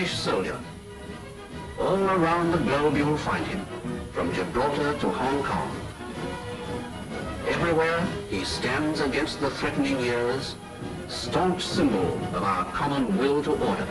British soldier. All around the globe you will find him, from Gibraltar to Hong Kong. Everywhere he stands against the threatening years, staunch symbol of our common will to order.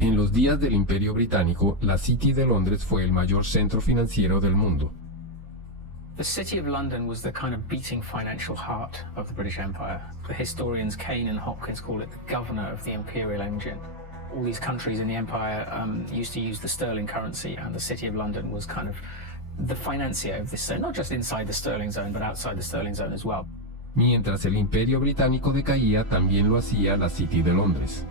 En los días del Imperio Británico, la City de Londres fue el mayor centro financiero del mundo. The City of London was the kind of beating financial heart of the British Empire. The historians Kane and Hopkins call it the governor of the imperial engine. All these countries in the empire used to use the sterling currency, and the City of London was kind of the financier of this, so not just inside the sterling zone, but outside the sterling zone as well. Mientras el Imperio Británico decaía, también lo hacía la City de Londres.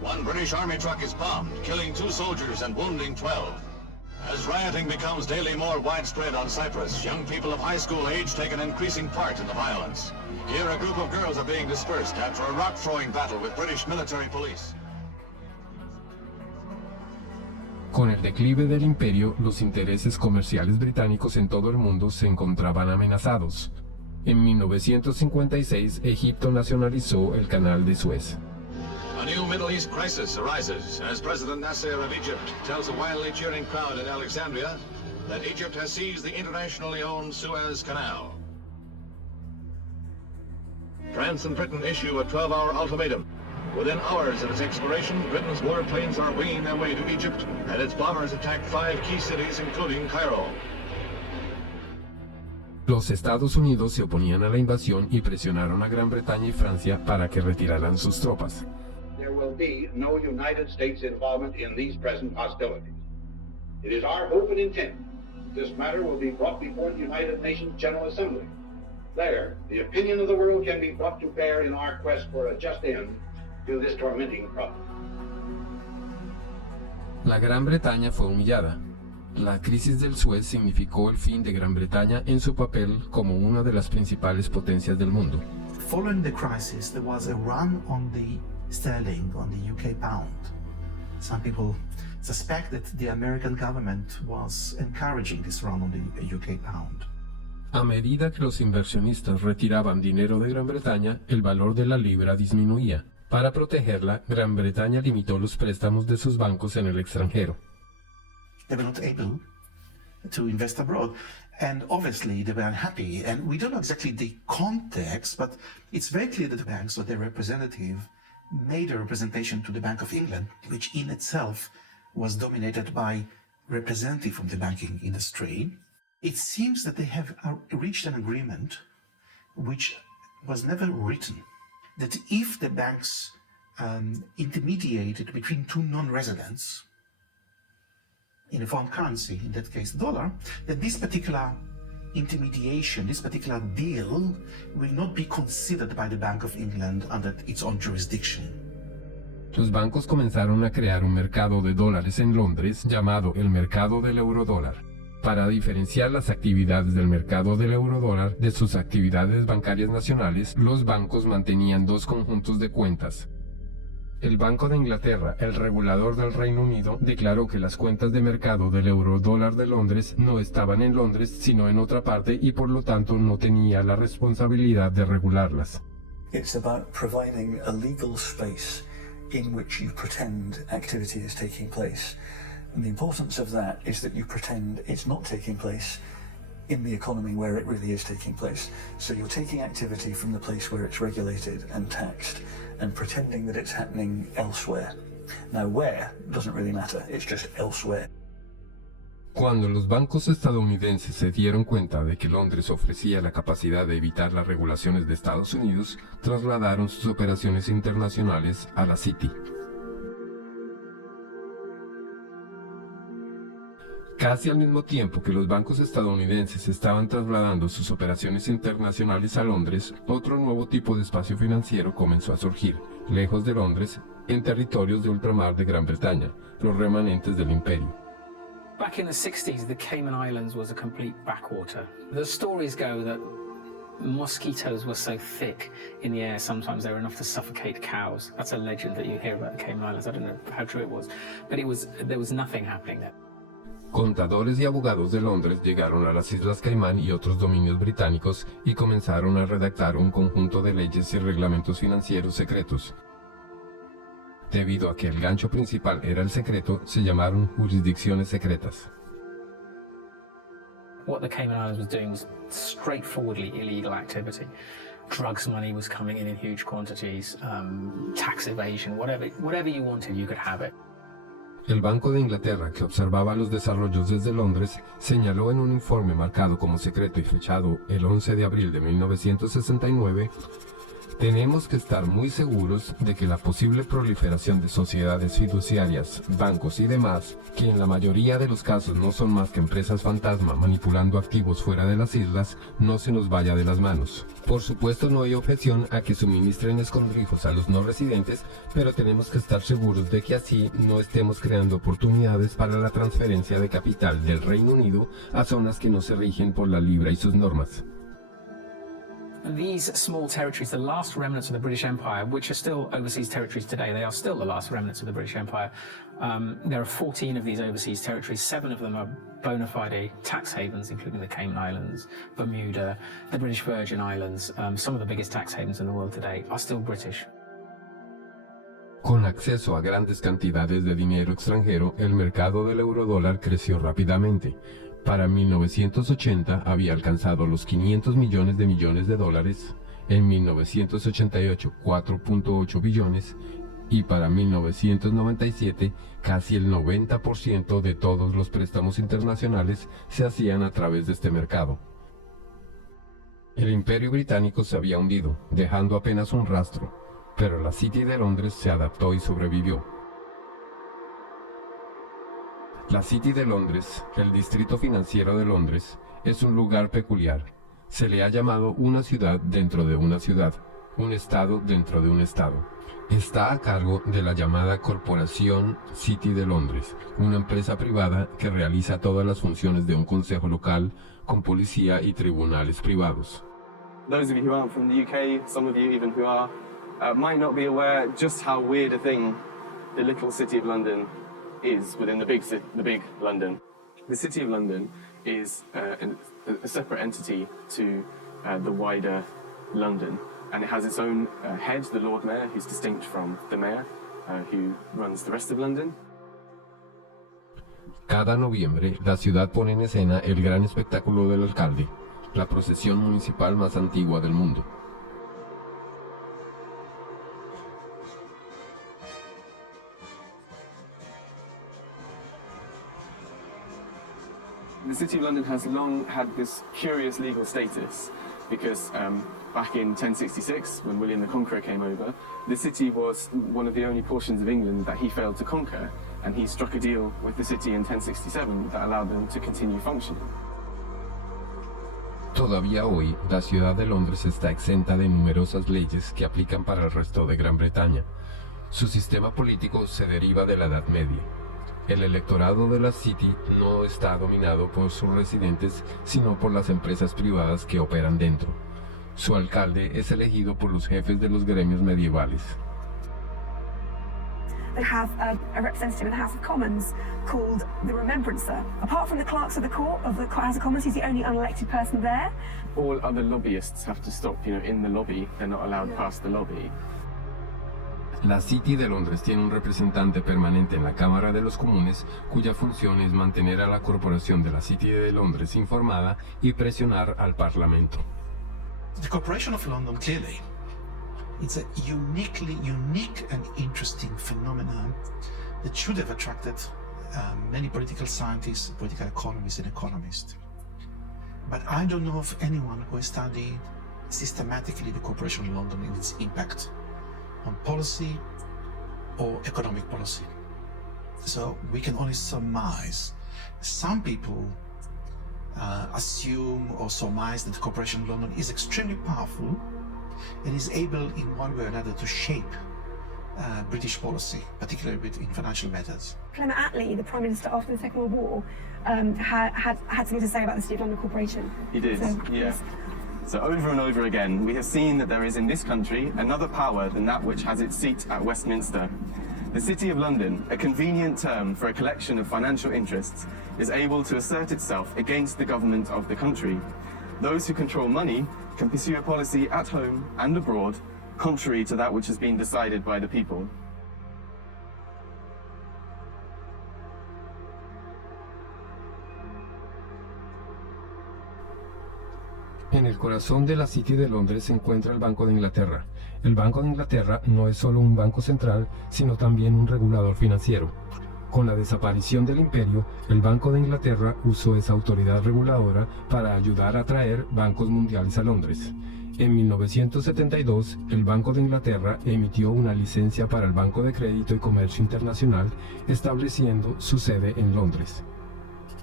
One British army truck is bombed, killing 2 soldiers and wounding 12. As rioting becomes daily more widespread on Cyprus, young people of high school age take an increasing part in the violence. Here a group of girls are being dispersed after a rock-throwing battle with British military police. Con el declive del imperio, los intereses comerciales británicos en todo el mundo se encontraban amenazados. En 1956, Egipto nacionalizó el Canal de Suez. A new Middle East crisis arises as President Nasser of Egypt tells a wildly cheering crowd in Alexandria that Egypt has seized the internationally owned Suez Canal. France and Britain issue a 12-hour ultimatum. Within hours of its expiration, Britain's warplanes are winging their way to Egypt, and its bombers attack 5 key cities, including Cairo. Los Estados Unidos se oponían a la invasión y presionaron a Gran Bretaña y Francia para que retiraran sus tropas. There will be no United States involvement in these present hostilities. It is our hope and intent this matter will be brought before the United Nations General Assembly. There, the opinion of the world can be brought to bear in our quest for a just end to this tormenting problem. La Gran Bretaña fue humillada. La crisis del Suez significó el fin de Gran Bretaña en su papel como una de las principales potencias del mundo. Following the crisis, there was a run on the sterling, on the UK pound. Some people suspect that the American government was encouraging this run on the UK pound. A medida que los inversionistas retiraban dinero de Gran Bretaña, el valor de la libra disminuía. Para protegerla, Gran Bretaña limitó los préstamos de sus bancos en el extranjero. They were not able to invest abroad, and obviously they were unhappy. And we don't know exactly the context, but it's very clear that the banks or their representative made a representation to the Bank of England, which in itself was dominated by representatives from the banking industry. It seems that they have reached an agreement which was never written, that if the banks intermediated between 2 non-residents in a foreign currency, in that case dollar, that this particular intermediation, this particular deal will not be considered by the Bank of England under its own jurisdiction. Los bancos comenzaron a crear un mercado de dólares en Londres llamado el mercado del eurodólar. Para diferenciar las actividades del mercado del eurodólar de sus actividades bancarias nacionales, los bancos mantenían dos conjuntos de cuentas. El Banco de Inglaterra, el regulador del Reino Unido, declaró que las cuentas de mercado del eurodólar de Londres no estaban en Londres, sino en otra parte, y por lo tanto no tenía la responsabilidad de regularlas. It's about providing a legal space in which you pretend activity is taking place. And the importance of that is that you pretend it's not taking place in the economy where it really is taking place. So you're taking activity from the place where it's regulated and taxed and pretending that it's happening elsewhere. Now where doesn't really matter, it's just elsewhere. Cuando los bancos estadounidenses se dieron cuenta de que Londres ofrecía la capacidad de evitar las regulaciones de Estados Unidos, trasladaron sus operaciones internacionales a la City. Casi al mismo tiempo que los bancos estadounidenses estaban trasladando sus operaciones internacionales a Londres, otro nuevo tipo de espacio financiero comenzó a surgir, lejos de Londres, en territorios de ultramar de Gran Bretaña, los remanentes del imperio. Back in the 60s, the Cayman Islands was a complete backwater. The stories go that mosquitoes were so thick in the air, sometimes they were enough to suffocate cows. That's a legend that you hear about the Cayman Islands. I don't know how true it was, but there was nothing happening there. Contadores y abogados de Londres llegaron a las Islas Caimán y otros dominios británicos y comenzaron a redactar un conjunto de leyes y reglamentos financieros secretos. Debido a que el gancho principal era el secreto, se llamaron jurisdicciones secretas. What the Cayman Islands was doing was straightforwardly illegal activity. Drugs money was coming in huge quantities, tax evasion, whatever you wanted, you could have it. El Banco de Inglaterra, que observaba los desarrollos desde Londres, señaló en un informe marcado como secreto y fechado el 11 de abril de 1969, tenemos que estar muy seguros de que la posible proliferación de sociedades fiduciarias, bancos y demás, que en la mayoría de los casos no son más que empresas fantasma manipulando activos fuera de las islas, no se nos vaya de las manos. Por supuesto no hay objeción a que suministren escondrijos a los no residentes, pero tenemos que estar seguros de que así no estemos creando oportunidades para la transferencia de capital del Reino Unido a zonas que no se rigen por la libra y sus normas. These small territories, the last remnants of the British Empire, which are still overseas territories today, they are still the last remnants of the British Empire. There are 14 of these overseas territories. 7 of them are bona fide tax havens, including the Cayman Islands, Bermuda, the British Virgin Islands. Some of the biggest tax havens in the world today are still British. Con acceso a grandes cantidades de dinero extranjero, el mercado del eurodólar creció rápidamente. Para 1980 había alcanzado los 500 millones de dólares, en 1988 4.8 billones y para 1997 casi el 90% de todos los préstamos internacionales se hacían a través de este mercado. El Imperio Británico se había hundido, dejando apenas un rastro, pero la City de Londres se adaptó y sobrevivió. La City de Londres, el distrito financiero de Londres, es un lugar peculiar. Se le ha llamado una ciudad dentro de una ciudad, un estado dentro de un estado. Está a cargo de la llamada Corporación City de Londres, una empresa privada que realiza todas las funciones de un consejo local con policía y tribunales privados. Those of you who aren't from the UK, some of you even who are, might not be aware just how weird a thing the little city of London is within the big London. The City of London is a separate entity to the wider London, and it has its own head, the Lord Mayor, who's distinct from the Mayor, who runs the rest of London. Cada noviembre, la ciudad pone en escena el gran espectáculo del alcalde, la procesión municipal más antigua del mundo. The City of London has long had this curious legal status because back in 1066, when William the Conqueror came over, the city was one of the only portions of England that he failed to conquer, and he struck a deal with the city in 1067 that allowed them to continue functioning. Todavía hoy, la ciudad de Londres está exenta de numerosas leyes que aplican para el resto de Gran Bretaña. Su sistema político se deriva de la Edad Media. El electorado de la City no está dominado por sus residentes, sino por las empresas privadas que operan dentro. Su alcalde es elegido por los jefes de los gremios medievales. They have a representative in the House of Commons called the Remembrancer. Apart from the clerks of the court of the House of Commons, he's the only unelected person there. All other lobbyists have to stop, in the lobby. They're not allowed past the lobby. La City de Londres tiene un representante permanente en la Cámara de los Comunes, cuya función es mantener a la Corporación de la City de Londres informada y presionar al Parlamento. The Corporation of London, clearly, it's a unique and interesting phenomenon that should have attracted many political scientists, political economists, and economists. But I don't know of anyone who has studied systematically the Corporation of London and its impact on policy or economic policy. So we can only surmise. Some people assume or surmise that the Corporation of London is extremely powerful and is able in one way or another to shape British policy, particularly in financial matters. Clement Attlee, the Prime Minister after the Second World War, had something to say about the City of London Corporation. He did, yeah. So over and over again, we have seen that there is in this country another power than that which has its seat at Westminster. The City of London, a convenient term for a collection of financial interests, is able to assert itself against the government of the country. Those who control money can pursue a policy at home and abroad, contrary to that which has been decided by the people. En el corazón de la City de Londres se encuentra el Banco de Inglaterra. El Banco de Inglaterra no es solo un banco central, sino también un regulador financiero. Con la desaparición del imperio, el Banco de Inglaterra usó esa autoridad reguladora para ayudar a traer bancos mundiales a Londres. En 1972, el Banco de Inglaterra emitió una licencia para el Banco de Crédito y Comercio Internacional, estableciendo su sede en Londres.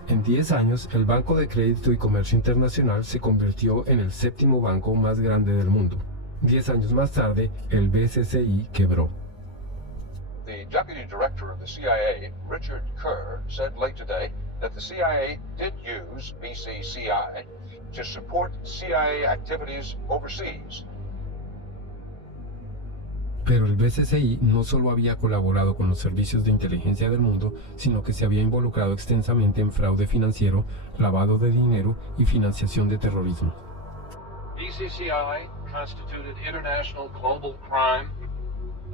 En 10 años, el Banco de Crédito y Comercio Internacional se convirtió en el séptimo banco más grande del mundo. 10 años más tarde, el BCCI quebró. The deputy director of the CIA, Richard Kerr, said late today that the CIA did use BCCI to support CIA activities overseas. Pero el BCCI no solo había colaborado con los servicios de inteligencia del mundo, sino que se había involucrado extensamente en fraude financiero, lavado de dinero y financiación de terrorismo. BCCI constituted international global crime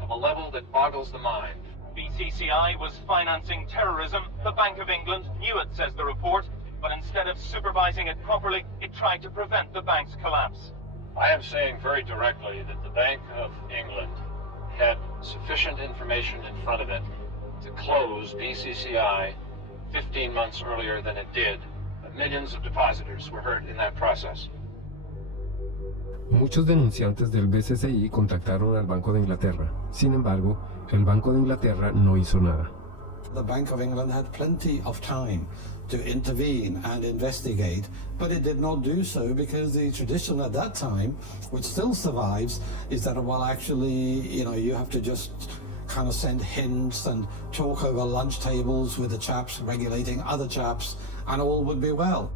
of a level that boggles the mind. BCCI was financing terrorism. The Bank of England knew it, says the report, but instead of supervising it properly, it tried to prevent the bank's collapse. I am saying very directly that the Bank of England had sufficient information in front of it to close BCCI 15 months earlier than it did. Millions of depositors were hurt in that process. Muchos denunciantes del BCCI contactaron al Banco de Inglaterra. Sin embargo, el Banco de Inglaterra no hizo nada. The Bank of England had plenty of time to intervene and investigate, but it did not do so because the tradition at that time, which still survives, is that, well, actually, you have to just kind of send hints and talk over lunch tables with the chaps regulating other chaps, and all would be well.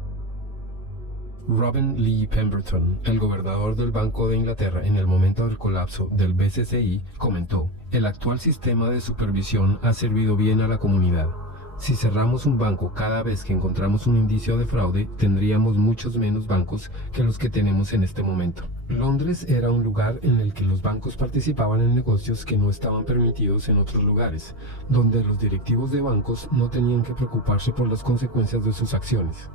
Robin Lee Pemberton, el gobernador del Banco de Inglaterra en el momento del colapso del BCCI, comentó: "El actual sistema de supervisión ha servido bien a la comunidad. Si cerramos un banco cada vez que encontramos un indicio de fraude, tendríamos muchos menos bancos que los que tenemos en este momento". Londres era un lugar en el que los bancos participaban en negocios que no estaban permitidos en otros lugares, donde los directivos de bancos no tenían que preocuparse por las consecuencias de sus acciones.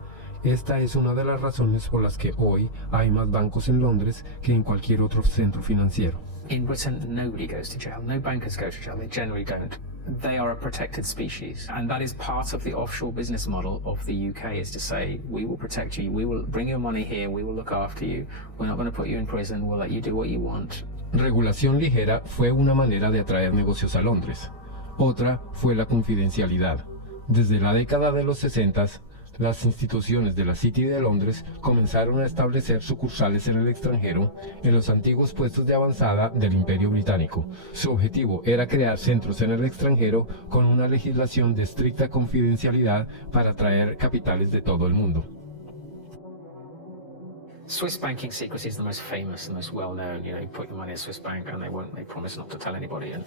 Esta es una de las razones por las que hoy hay más bancos en Londres que en cualquier otro centro financiero. In Britain, nobody goes to jail. No bankers go to jail. They generally don't. They are a protected species. And that is part of the offshore business model of the UK, is to say, we will protect you, we will bring your money here, we will look after you, we're not going to put you in prison, we'll let you do what you want. Regulación ligera fue una manera de atraer negocios a Londres. Otra fue la confidencialidad. Desde la década de los 60, las instituciones de la City de Londres comenzaron a establecer sucursales en el extranjero, en los antiguos puestos de avanzada del Imperio Británico. Su objetivo era crear centros en el extranjero con una legislación de estricta confidencialidad para atraer capitales de todo el mundo. Swiss banking secrecy is the most famous, the most well-known. You put your money in a Swiss bank and they promise not to tell anybody, and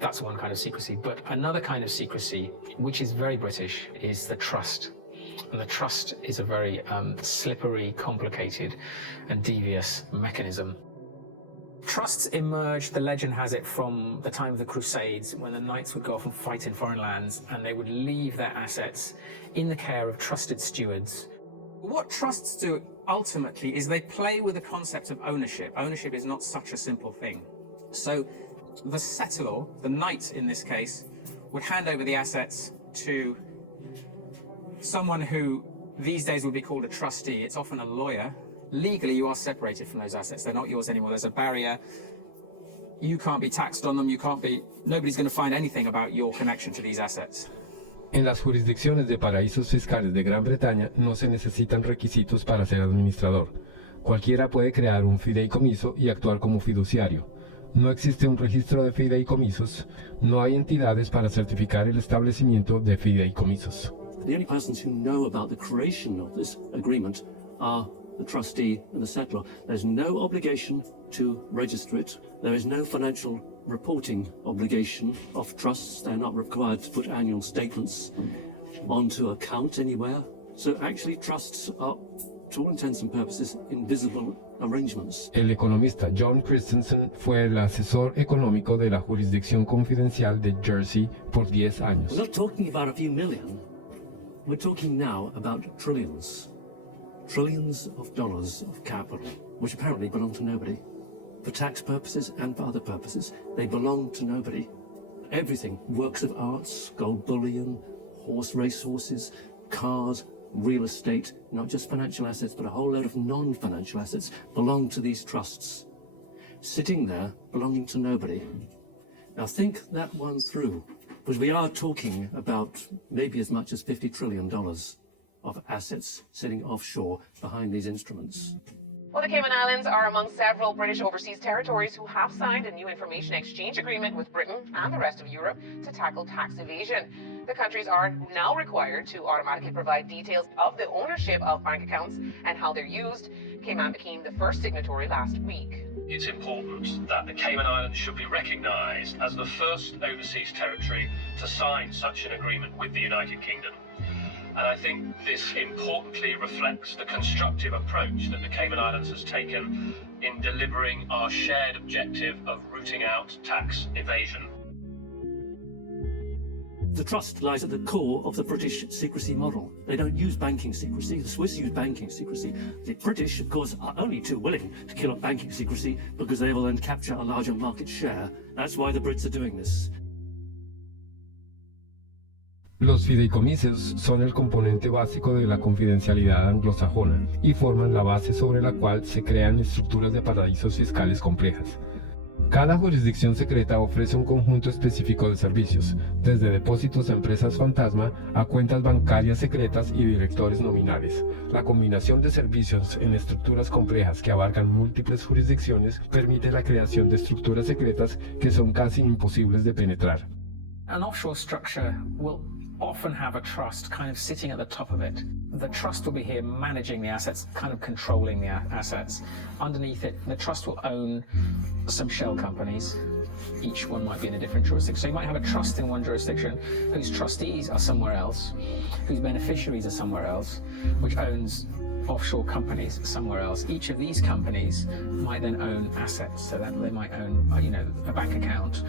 that's one kind of secrecy. But another kind of secrecy, which is very British, is the trust. And the trust is a very slippery, complicated and devious mechanism. Trusts emerged, the legend has it, from the time of the Crusades, when the knights would go off and fight in foreign lands, and they would leave their assets in the care of trusted stewards. What trusts do ultimately is they play with the concept of ownership. Ownership is not such a simple thing. So the settlor, the knight in this case, would hand over the assets to someone who these days would be called a trustee. It's often a lawyer. Legally, you are separated from those assets. They're not yours anymore. There's a barrier. You can't be taxed on them. Nobody's going to find anything about your connection to these assets. En las jurisdicciones de paraísos fiscales de Gran Bretaña no se necesitan requisitos para ser administrador. Cualquiera puede crear un fideicomiso y actuar como fiduciario. No existe un registro de fideicomisos, no hay entidades para certificar el establecimiento de fideicomisos. The only persons who know about the creation of this agreement are the trustee and the settlor. There's no obligation to register it. There is no financial reporting obligation of trusts. They're not required to put annual statements onto account anywhere. So actually trusts are, to all intents and purposes, invisible arrangements. El economista John Christensen fue el asesor económico de la jurisdicción confidencial de Jersey por 10 años. We're not talking about a few million. We're talking now about trillions. Trillions of dollars of capital, which apparently belong to nobody. For tax purposes and for other purposes, they belong to nobody. Everything, works of arts, gold bullion, racehorses, cars, real estate, not just financial assets, but a whole load of non-financial assets belong to these trusts. Sitting there, belonging to nobody. Now think that one through, because we are talking about maybe as much as $50 trillion of assets sitting offshore behind these instruments. Well, the Cayman Islands are among several British overseas territories who have signed a new information exchange agreement with Britain and the rest of Europe to tackle tax evasion. The countries are now required to automatically provide details of the ownership of bank accounts and how they're used. Cayman became the first signatory last week. It's important that the Cayman Islands should be recognised as the first overseas territory to sign such an agreement with the United Kingdom. And I think this importantly reflects the constructive approach that the Cayman Islands has taken in delivering our shared objective of rooting out tax evasion. The trust lies at the core of the British secrecy model. They don't use banking secrecy. The Swiss use banking secrecy. The British, of course, are only too willing to kill off banking secrecy because they will then capture a larger market share. That's why the Brits are doing this. Los fideicomisos son el componente básico de la confidencialidad anglosajona y forman la base sobre la cual se crean estructuras de paraísos fiscales complejas. Cada jurisdicción secreta ofrece un conjunto específico de servicios, desde depósitos a empresas fantasma a cuentas bancarias secretas y directores nominales. La combinación de servicios en estructuras complejas que abarcan múltiples jurisdicciones permite la creación de estructuras secretas que son casi imposibles de penetrar. An offshore structure will often have a trust kind of sitting at the top of it. The trust will be here managing the assets, kind of controlling the assets. Underneath it, the trust will own some shell companies. Each one might be in a different jurisdiction. So you might have a trust in one jurisdiction whose trustees are somewhere else, whose beneficiaries are somewhere else, which owns offshore companies somewhere else. Each of these companies might then own assets, so that they might own, a bank account,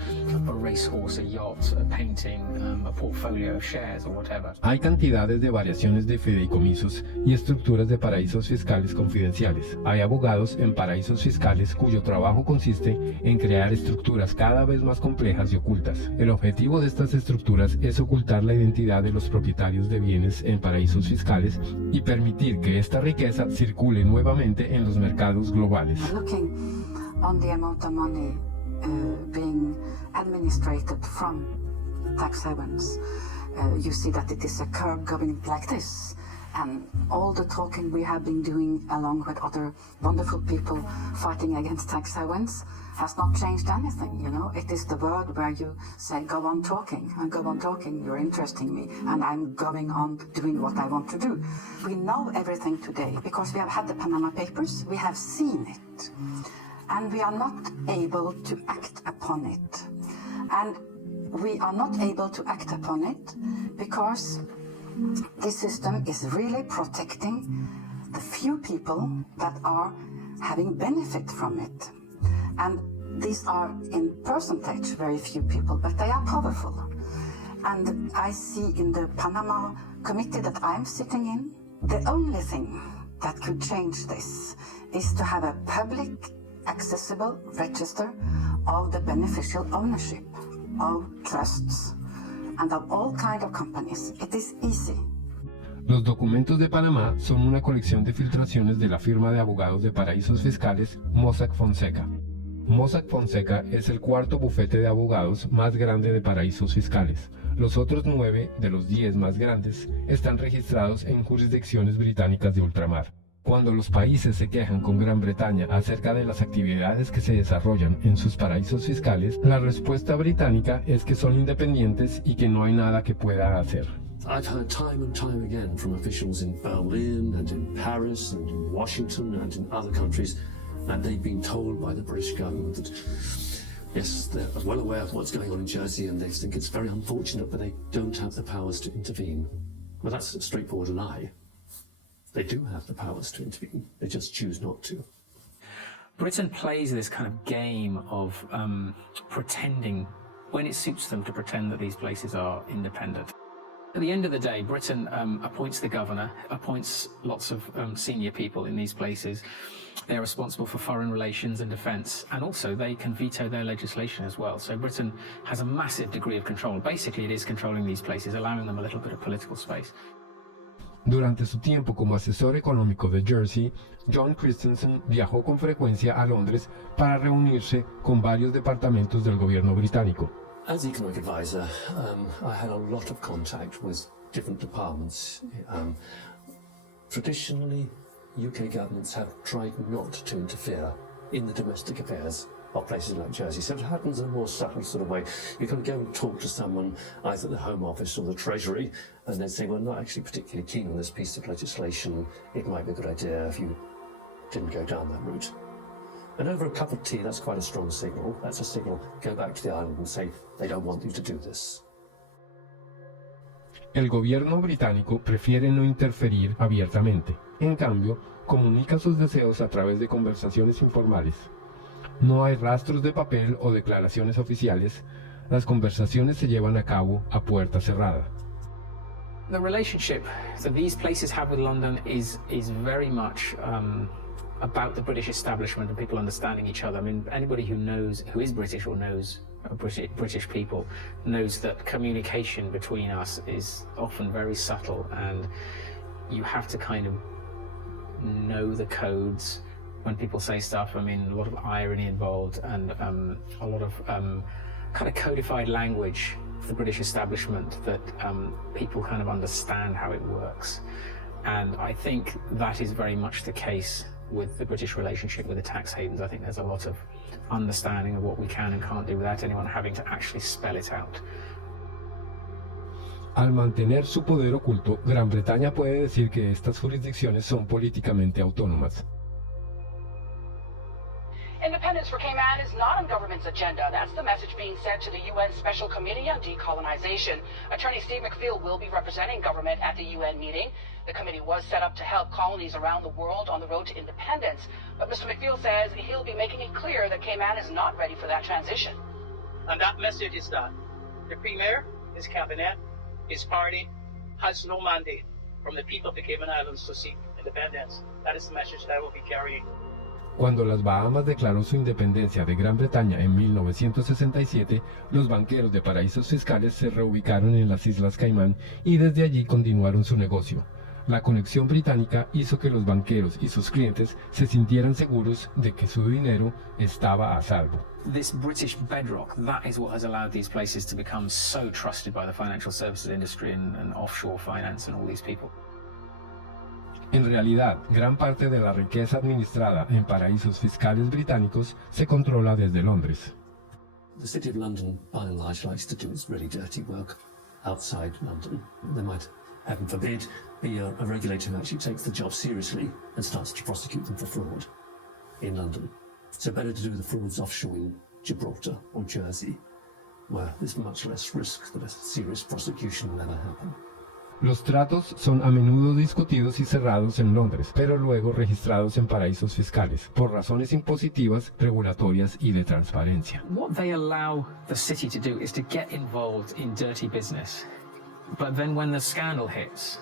a racehorse, a yacht, a painting, a portfolio of shares or whatever. Hay cantidades de variaciones de fideicomisos y estructuras de paraísos fiscales confidenciales. Hay abogados en paraísos fiscales cuyo trabajo consiste en crear estructuras cada vez más complejas y ocultas. El objetivo de estas estructuras es ocultar la identidad de los propietarios de bienes en paraísos fiscales y permitir que esta riqueza circule nuevamente en los mercados globales. Looking on the amount of money being administrated from tax havens, you see that it is a curve going like this. and all the talking we have been doing along with other wonderful people fighting against tax havens has not changed anything, you know. It is the word where you say, go on talking, and go on talking, you're interesting me, and I'm going on doing what I want to do. We know everything today because we have had the Panama Papers, we have seen it, and we are not able to act upon it. And we are not able to act upon it because this system is really protecting the few people that are having benefit from it. And these are in percentage very few people, but they are powerful. And I see in the Panama committee that I'm sitting in, the only thing that could change this is to have a public accessible register of the beneficial ownership of trusts and of all kinds of companies. It is easy. Los documentos de Panamá son una colección de filtraciones de la firma de abogados de paraísos fiscales Mossack Fonseca. Mossack Fonseca es el cuarto bufete de abogados más grande de paraísos fiscales. Los otros 9 de los 10 más grandes están registrados en jurisdicciones británicas de ultramar. Cuando los países se quejan con Gran Bretaña acerca de las actividades que se desarrollan en sus paraísos fiscales, la respuesta británica es que son independientes y que no hay nada que pueda hacer. I've heard time and time again from officials in Berlin and in Paris and in Washington and in other countries, and they've been told by the British government that, yes, they're well aware of what's going on in Jersey and they think it's very unfortunate, but they don't have the powers to intervene. Well, that's a straightforward lie. They do have the powers to intervene, they just choose not to. Britain plays this kind of game of pretending, when it suits them, to pretend that these places are independent. At the end of the day, Britain appoints the governor, appoints lots of senior people in these places. They're responsible for foreign relations and defence, and also they can veto their legislation as well. So Britain has a massive degree of control. Basically, it is controlling these places, allowing them a little bit of political space. Durante su tiempo como asesor económico de Jersey, John Christensen viajó con frecuencia a Londres para reunirse con varios departamentos del gobierno británico. As economic advisor, I had a lot of contact with different departments. Traditionally, UK governments have tried not to interfere in the domestic affairs of places like Jersey. So it happens in a more subtle sort of way. You can go and talk to someone either at the Home Office or the Treasury, and they'd say, well, I'm not actually particularly keen on this piece of legislation. It might be a good idea if you didn't go down that route. And over a cup of tea, that's quite a strong signal. That's a signal, go back to the island and say, they don't want you to do this. El gobierno británico prefiere no interferir abiertamente. En cambio, comunica sus deseos a través de conversaciones informales. No hay rastros de papel o declaraciones oficiales. Las conversaciones se llevan a cabo a puerta cerrada. The relationship that these places have with London is very much about the British establishment and people understanding each other. I mean, anybody who is British or knows British people knows that communication between us is often very subtle, and you have to kind of know the codes when people say stuff. I mean, a lot of irony involved and a lot of kind of codified language of the British establishment that people kind of understand how it works. And I think that is very much the case with the British relationship with the tax havens. I think there's a lot of understanding of what we can and can't do without anyone having to actually spell it out. Al mantener su poder oculto, Gran Bretaña puede decir que estas jurisdicciones son políticamente autónomas. Independence for Cayman is not on government's agenda. That's the message being sent to the UN Special Committee on Decolonization. Attorney Steve McPhail will be representing government at the UN meeting. The committee was set up to help colonies around the world on the road to independence. But Mr. McPhail says he'll be making it clear that Cayman is not ready for that transition. And that message is that the Premier, his cabinet, his party has no mandate from the people of the Cayman Islands to seek independence. That is the message that I will be carrying. Cuando las Bahamas declaró su independencia de Gran Bretaña en 1967, los banqueros de paraísos fiscales se reubicaron en las Islas Caimán y desde allí continuaron su negocio. La conexión británica hizo que los banqueros y sus clientes se sintieran seguros de que su dinero estaba a salvo. This British bedrock, that is what has allowed these places to become so trusted by the financial services industry and offshore finance and all these people. En realidad, gran parte de la riqueza administrada en paraísos fiscales británicos se controla desde Londres. The City of London, by and large, likes to do its really dirty work outside London. There might, heaven forbid, be a regulator who actually takes the job seriously and starts to prosecute them for fraud in London. So better to do the frauds offshore in Gibraltar or Jersey, where there's much less risk that a serious prosecution will ever happen. Los tratos son a menudo discutidos y cerrados en Londres, pero luego registrados en paraísos fiscales, por razones impositivas, regulatorias y de transparencia. What they allow the city to do is to get involved in dirty business. But then when the scandal hits,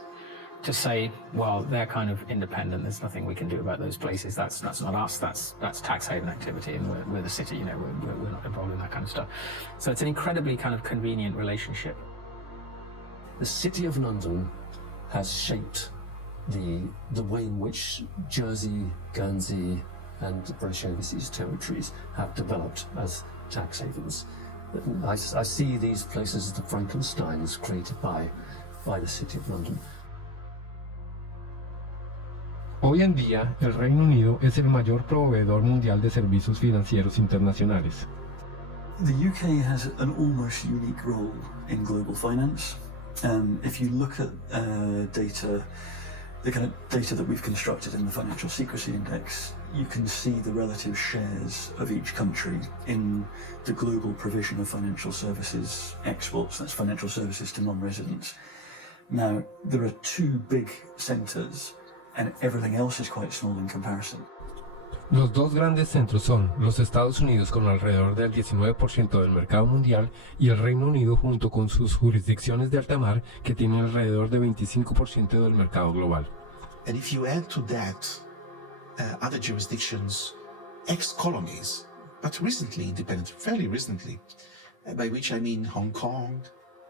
to say, well, they're kind of independent, there's nothing we can do about those places, that's not us, that's tax haven activity, and we're the city, you know, we're not involved in that kind of stuff. So it's an incredibly kind of convenient relationship. The City of London has shaped the way in which Jersey, Guernsey and the British Overseas Territories have developed as tax havens. I see these places as the Frankensteins created by the City of London. Hoy en día, el Reino Unido es el mayor proveedor mundial de servicios financieros internacionales. The UK has an almost unique role in global finance. If you look at data, the kind of data that we've constructed in the Financial Secrecy Index, you can see the relative shares of each country in the global provision of financial services exports, that's financial services to non-residents. Now, there are two big centres, and everything else is quite small in comparison. Los dos grandes centros son los Estados Unidos con alrededor del 19% del mercado mundial y el Reino Unido junto con sus jurisdicciones de alta mar que tienen alrededor de 25% del mercado global. And if you add to that other jurisdictions, ex-colonies, but recently independent, fairly recently, by which I mean Hong Kong,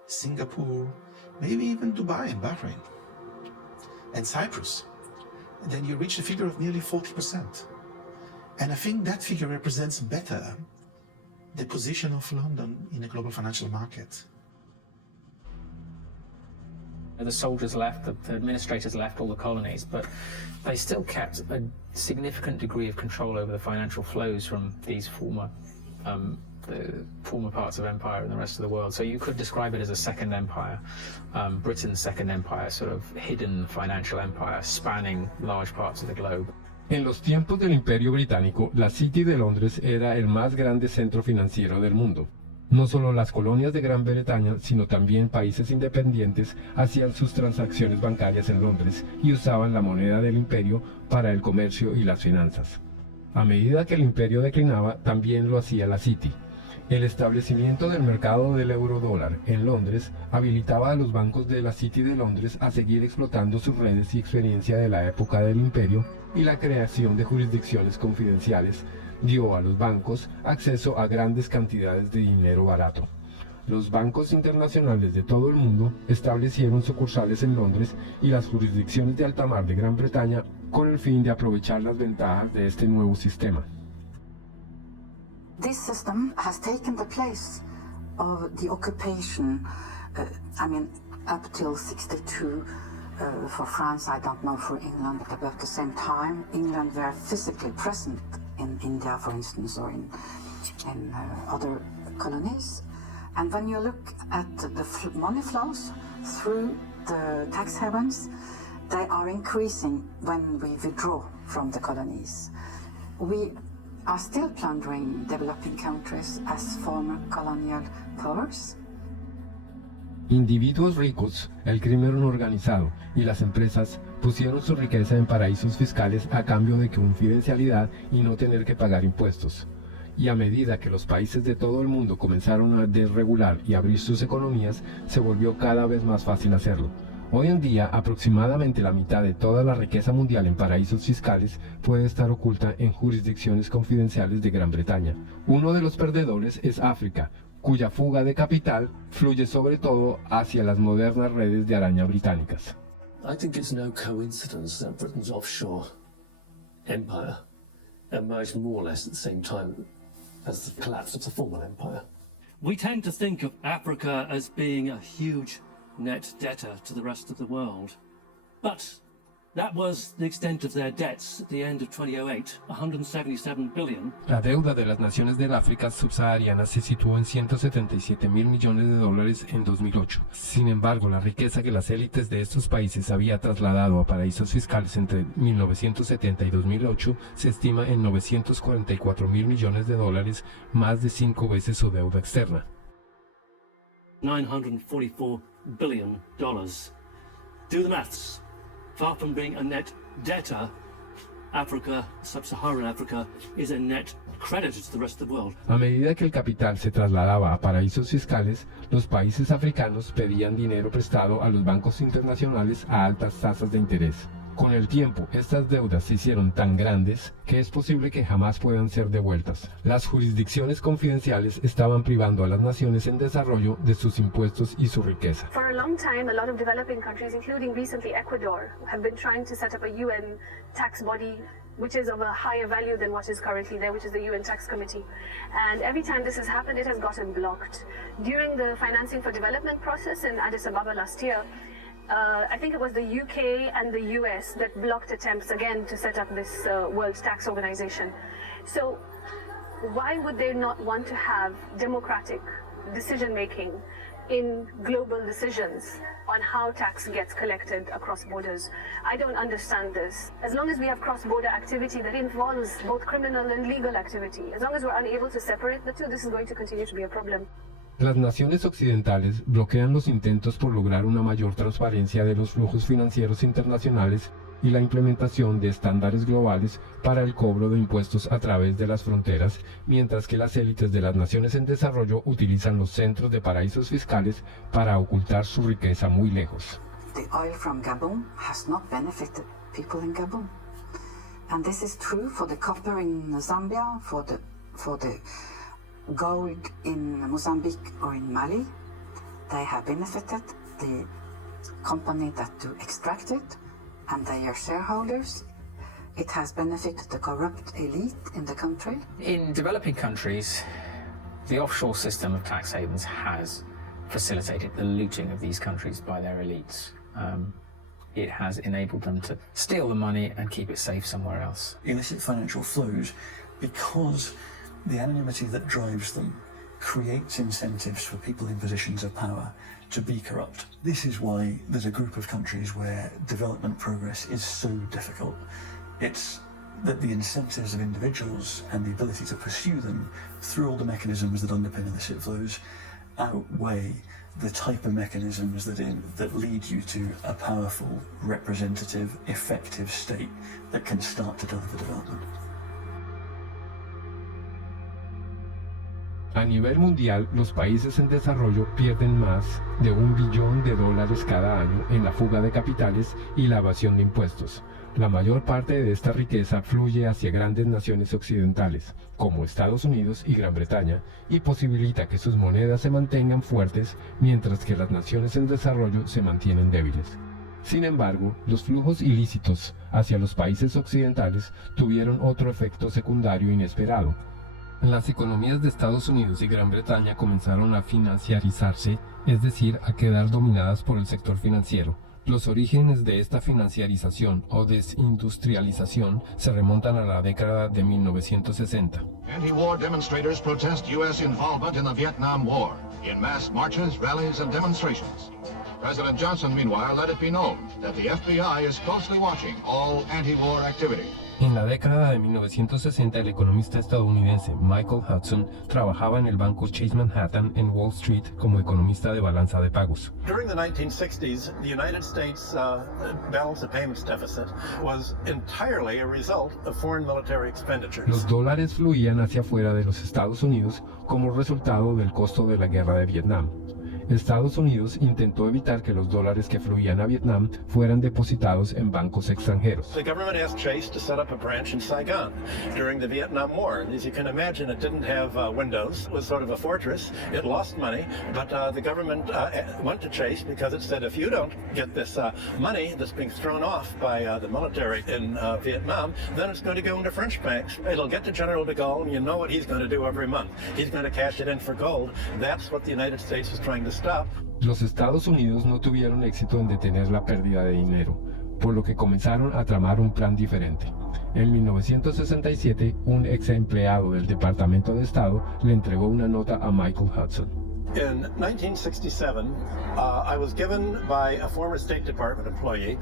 Singapore, maybe even Dubai and Bahrain, and Cyprus, then you reach a figure of nearly 40%. And I think that figure represents better the position of London in the global financial market. The soldiers left, the administrators left all the colonies, but they still kept a significant degree of control over the financial flows from these former parts of empire and the rest of the world. So you could describe it as a second empire, Britain's second empire, sort of hidden financial empire spanning large parts of the globe. En los tiempos del Imperio Británico, la City de Londres era el más grande centro financiero del mundo. No solo las colonias de Gran Bretaña, sino también países independientes hacían sus transacciones bancarias en Londres y usaban la moneda del imperio para el comercio y las finanzas. A medida que el imperio declinaba, también lo hacía la City. El establecimiento del mercado del euro-dólar en Londres habilitaba a los bancos de la City de Londres a seguir explotando sus redes y experiencia de la época del imperio, y la creación de jurisdicciones confidenciales dio a los bancos acceso a grandes cantidades de dinero barato. Los bancos internacionales de todo el mundo establecieron sucursales en Londres y las jurisdicciones de alta mar de Gran Bretaña con el fin de aprovechar las ventajas de este nuevo sistema. This system has taken the place of the occupation, up till 62. For France, I don't know for England, but about the same time, England were physically present in India, for instance, or in other colonies. And when you look at the money flows through the tax havens, they are increasing when we withdraw from the colonies. We are still plundering developing countries as former colonial powers. Individuos ricos, el crimen organizado y las empresas pusieron su riqueza en paraísos fiscales a cambio de confidencialidad y no tener que pagar impuestos. Y a medida que los países de todo el mundo comenzaron a desregular y abrir sus economías, se volvió cada vez más fácil hacerlo. Hoy en día, aproximadamente la mitad de toda la riqueza mundial en paraísos fiscales puede estar oculta en jurisdicciones confidenciales de Gran Bretaña. Uno de los perdedores es África, cuya fuga de capital fluye sobre todo hacia las modernas redes de araña británicas. I think it's no coincidence that Britain's offshore empire emerged more or less at the same time as the collapse of the former empire. We tend to think of Africa as being a huge net debtor to the rest of the world. But That was the extent of their debts at the end of 2008, 177 billion. La deuda de las naciones del África subsahariana se situó en 177 mil millones de dólares en 2008. Sin embargo, la riqueza que las élites de estos países había trasladado a paraísos fiscales entre 1970 y 2008 se estima en 944 mil millones de dólares, más de 5 veces su deuda externa. $944 billion. Do the maths. Far from being a net debtor, Africa, sub-Saharan Africa, is a net creditor to the rest of the world. A medida que el capital se trasladaba a paraísos fiscales, los países africanos pedían dinero prestado a los bancos internacionales a altas tasas de interés. Con el tiempo, estas deudas se hicieron tan grandes que es posible que jamás puedan ser devueltas. Las jurisdicciones confidenciales estaban privando a las naciones en desarrollo de sus impuestos y su riqueza. For a long time, a lot of developing countries, including recently Ecuador, have been trying to set up a UN tax body which is of a higher value than what is currently there, which is the UN Tax Committee. And every time this has happened, it has gotten blocked. During the Financing for Development process in Addis Ababa last year, I think it was the UK and the US that blocked attempts again to set up this World Tax Organization. So why would they not want to have democratic decision making in global decisions on how tax gets collected across borders? I don't understand this. As long as we have cross-border activity that involves both criminal and legal activity, as long as we're unable to separate the two, this is going to continue to be a problem. Las naciones occidentales bloquean los intentos por lograr una mayor transparencia de los flujos financieros internacionales y la implementación de estándares globales para el cobro de impuestos a través de las fronteras, mientras que las élites de las naciones en desarrollo utilizan los centros de paraísos fiscales para ocultar su riqueza muy lejos. The oil from Gabon has not benefited people in Gabon. And this is true for the copper in Zambia, for the gold in Mozambique or in Mali. They have benefited the company that do extract it, and they are shareholders. It has benefited the corrupt elite in the country. In developing countries, the offshore system of tax havens has facilitated the looting of these countries by their elites. It has enabled them to steal the money and keep it safe somewhere else. Illicit financial flows, because the anonymity that drives them creates incentives for people in positions of power to be corrupt. This is why there's a group of countries where development progress is so difficult. It's that the incentives of individuals and the ability to pursue them through all the mechanisms that underpin illicit flows outweigh the type of mechanisms that lead you to a powerful, representative, effective state that can start to deliver development. A nivel mundial, los países en desarrollo pierden más de $1 billón cada año en la fuga de capitales y la evasión de impuestos. La mayor parte de esta riqueza fluye hacia grandes naciones occidentales, como Estados Unidos y Gran Bretaña, y posibilita que sus monedas se mantengan fuertes, mientras que las naciones en desarrollo se mantienen débiles. Sin embargo, los flujos ilícitos hacia los países occidentales tuvieron otro efecto secundario inesperado. Las economías de Estados Unidos y Gran Bretaña comenzaron a financiarizarse, es decir, a quedar dominadas por el sector financiero. Los orígenes de esta financiarización o desindustrialización se remontan a la década de 1960. Anti-war demonstrators protest U.S. involvement in the Vietnam War, in mass marches, rallies, and demonstrations. President Johnson, meanwhile, let it be known that the FBI is closely watching all anti-war activity. En la década de 1960, el economista estadounidense Michael Hudson trabajaba en el banco Chase Manhattan en Wall Street como economista de balanza de pagos. During the 1960s, the United States balance of payments deficit was entirely a result of foreign military expenditures. Los dólares fluían hacia afuera de los Estados Unidos como resultado del costo de la guerra de Vietnam. Estados Unidos intentó evitar que los dólares que fluían a Vietnam fueran depositados en bancos extranjeros. The government asked Chase to set up a branch in Saigon during the Vietnam War. And as you can imagine, it didn't have windows. It was sort of a fortress. It lost money, but the government went to Chase because it said, if you don't get this money that's being thrown off by the military in Vietnam, then it's going to go into French banks. It'll get to General de Gaulle, and you know what he's going to do every month. He's going to cash it in for gold. That's what the United States was trying to stop. Los Estados Unidos no tuvieron éxito en detener la pérdida de dinero. por lo que comenzaron a tramar un plan diferente. En 1967, un ex empleado del Departamento de Estado le entregó una nota a Michael Hudson. In 1967, I was given by a former State Department employee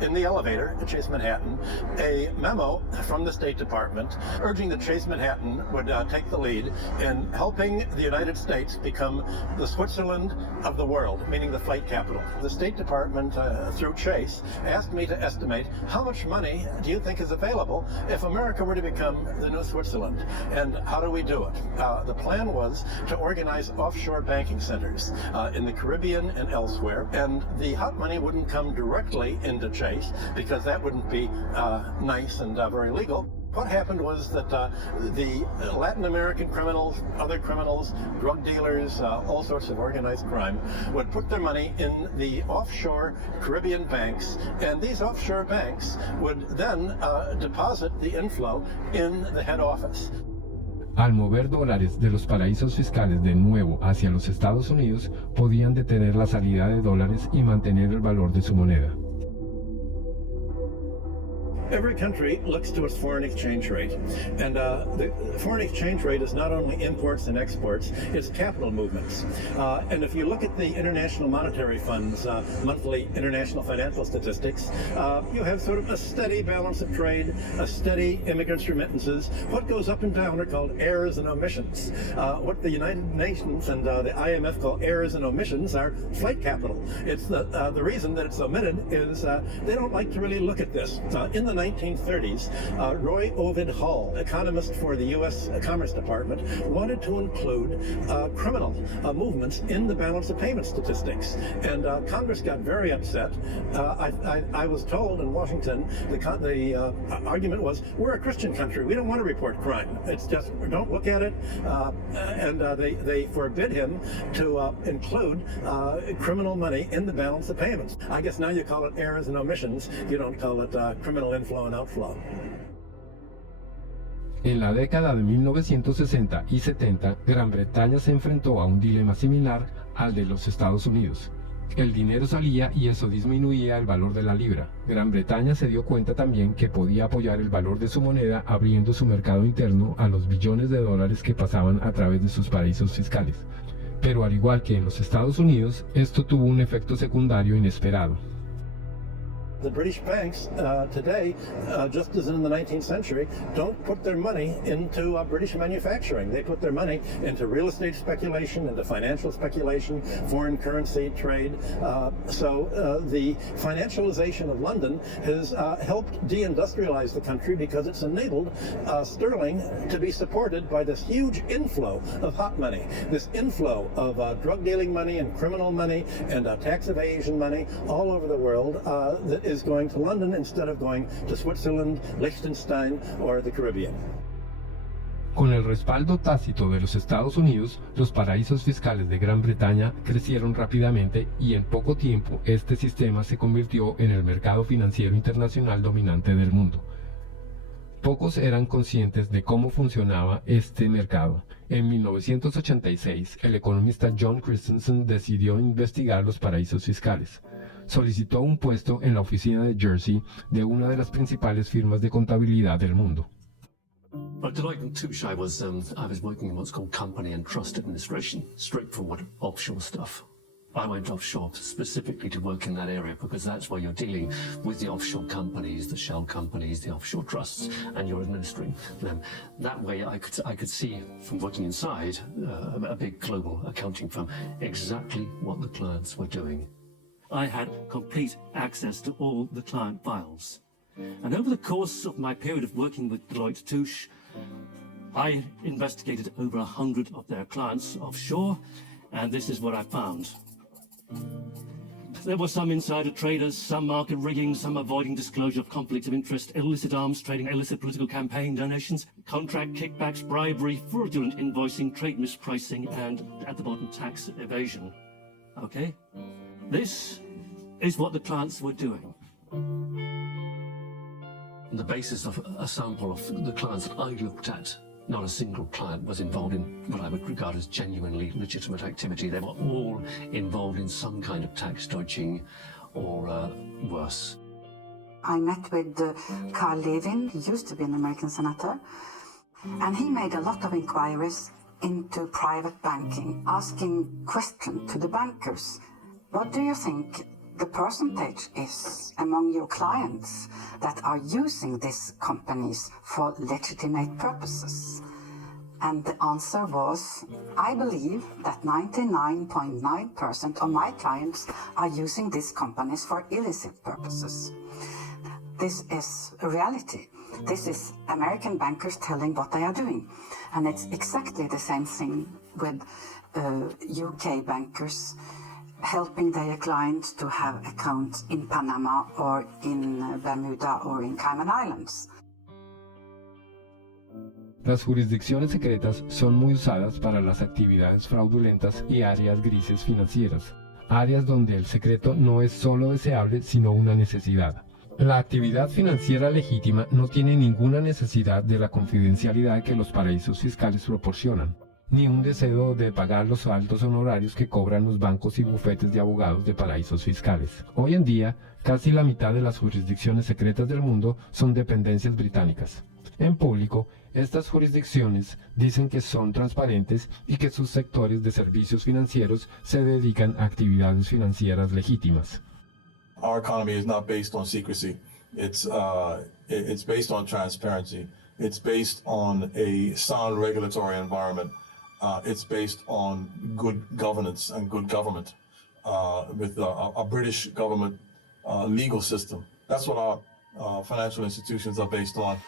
in the elevator at Chase Manhattan a memo from the State Department urging that Chase Manhattan would take the lead in helping the United States become the Switzerland of the world, meaning the flight capital. The State Department, through Chase, asked me to estimate how much money do you think is available if America were to become the new Switzerland, and how do we do it? The plan was to organize offshore banking centers in the Caribbean and elsewhere, and the hot money wouldn't come directly into Chase because that wouldn't be nice and very legal. What happened was that the Latin American criminals, other criminals, drug dealers, all sorts of organized crime would put their money in the offshore Caribbean banks, and these offshore banks would then deposit the inflow in the head office. Al mover dólares de los paraísos fiscales de nuevo hacia los Estados Unidos, podían detener la salida de dólares y mantener el valor de su moneda. Every country looks to its foreign exchange rate, and the foreign exchange rate is not only imports and exports, it's capital movements. And if you look at the International Monetary Fund's monthly international financial statistics, you have sort of a steady balance of trade, a steady immigrants' remittances. What goes up and down are called errors and omissions. What the United Nations and the IMF call errors and omissions are flight capital. It's the reason that it's omitted is they don't like to really look at this. In the 1930s, Roy Ovid Hall, economist for the U.S. Commerce Department, wanted to include criminal movements in the balance of payment statistics, and Congress got very upset. I was told in Washington the argument was, we're a Christian country, we don't want to report crime. It's just, don't look at it, and they forbid him to include criminal money in the balance of payments. I guess now you call it errors and omissions, you don't call it criminal inflow and outflow. En la década de 1960 y 70, Gran Bretaña se enfrentó a un dilema similar al de los Estados Unidos. El dinero salía y eso disminuía el valor de la libra. Gran Bretaña se dio cuenta también que podía apoyar el valor de su moneda abriendo su mercado interno a los billones de dólares que pasaban a través de sus paraísos fiscales. Pero al igual que en los Estados Unidos, esto tuvo un efecto secundario inesperado. The British banks today, just as in the 19th century, don't put their money into British manufacturing. They put their money into real estate speculation, into financial speculation, foreign currency trade. So the financialization of London has helped deindustrialize the country because it's enabled sterling to be supported by this huge inflow of hot money, this inflow of drug dealing money and criminal money and tax evasion money all over the world that is going to London instead of going to Switzerland, Liechtenstein, or the Caribbean. Con el respaldo tácito de los Estados Unidos, los paraísos fiscales de Gran Bretaña crecieron rápidamente y en poco tiempo este sistema se convirtió en el mercado financiero internacional dominante del mundo. Pocos eran conscientes de cómo funcionaba este mercado. En 1986, el economista John Christensen decidió investigar los paraísos fiscales. Solicitó un puesto en la oficina de Jersey de una de las principales firmas de contabilidad del mundo. At Deloitte & Touche, I was working in what's called company and trust administration, straightforward offshore stuff. I went offshore specifically to work in that area because that's where you're dealing with the offshore companies, the shell companies, the offshore trusts, and you're administering them. That way I could see from working inside a big global accounting firm exactly what the clients were doing. I had complete access to all the client files. And over the course of my period of working with Deloitte Touche, I investigated over 100 of their clients offshore, and this is what I found. There were some insider traders, some market rigging, some avoiding disclosure of conflicts of interest, illicit arms trading, illicit political campaign donations, contract kickbacks, bribery, fraudulent invoicing, trade mispricing, and at the bottom, tax evasion. Okay? This is what the clients were doing. On the basis of a sample of the clients that I looked at, not a single client was involved in what I would regard as genuinely legitimate activity. They were all involved in some kind of tax dodging or worse. I met with Carl Levin, he used to be an American senator, and he made a lot of inquiries into private banking, asking questions to the bankers. What do you think the percentage is among your clients that are using these companies for legitimate purposes? And the answer was, I believe that 99.9% of my clients are using these companies for illicit purposes. This is a reality. This is American bankers telling what they are doing. And it's exactly the same thing with UK bankers helping their clients to have accounts in Panama or in Bermuda or in Cayman Islands. Las jurisdicciones secretas son muy usadas para las actividades fraudulentas y áreas grises financieras, áreas donde el secreto no es solo deseable sino una necesidad. La actividad financiera legítima no tiene ninguna necesidad de la confidencialidad que los paraísos fiscales proporcionan, ni un deseo de pagar los altos honorarios que cobran los bancos y bufetes de abogados de paraísos fiscales. Hoy en día, casi la mitad de las jurisdicciones secretas del mundo son dependencias británicas. En público, estas jurisdicciones dicen que son transparentes y que sus sectores de servicios financieros se dedican a actividades financieras legítimas. Our economy is not based on secrecy. It's based on transparency. It's based on a sound regulatory environment. It's based on good governance and good government with a British government legal system. That's what our financial institutions are based on.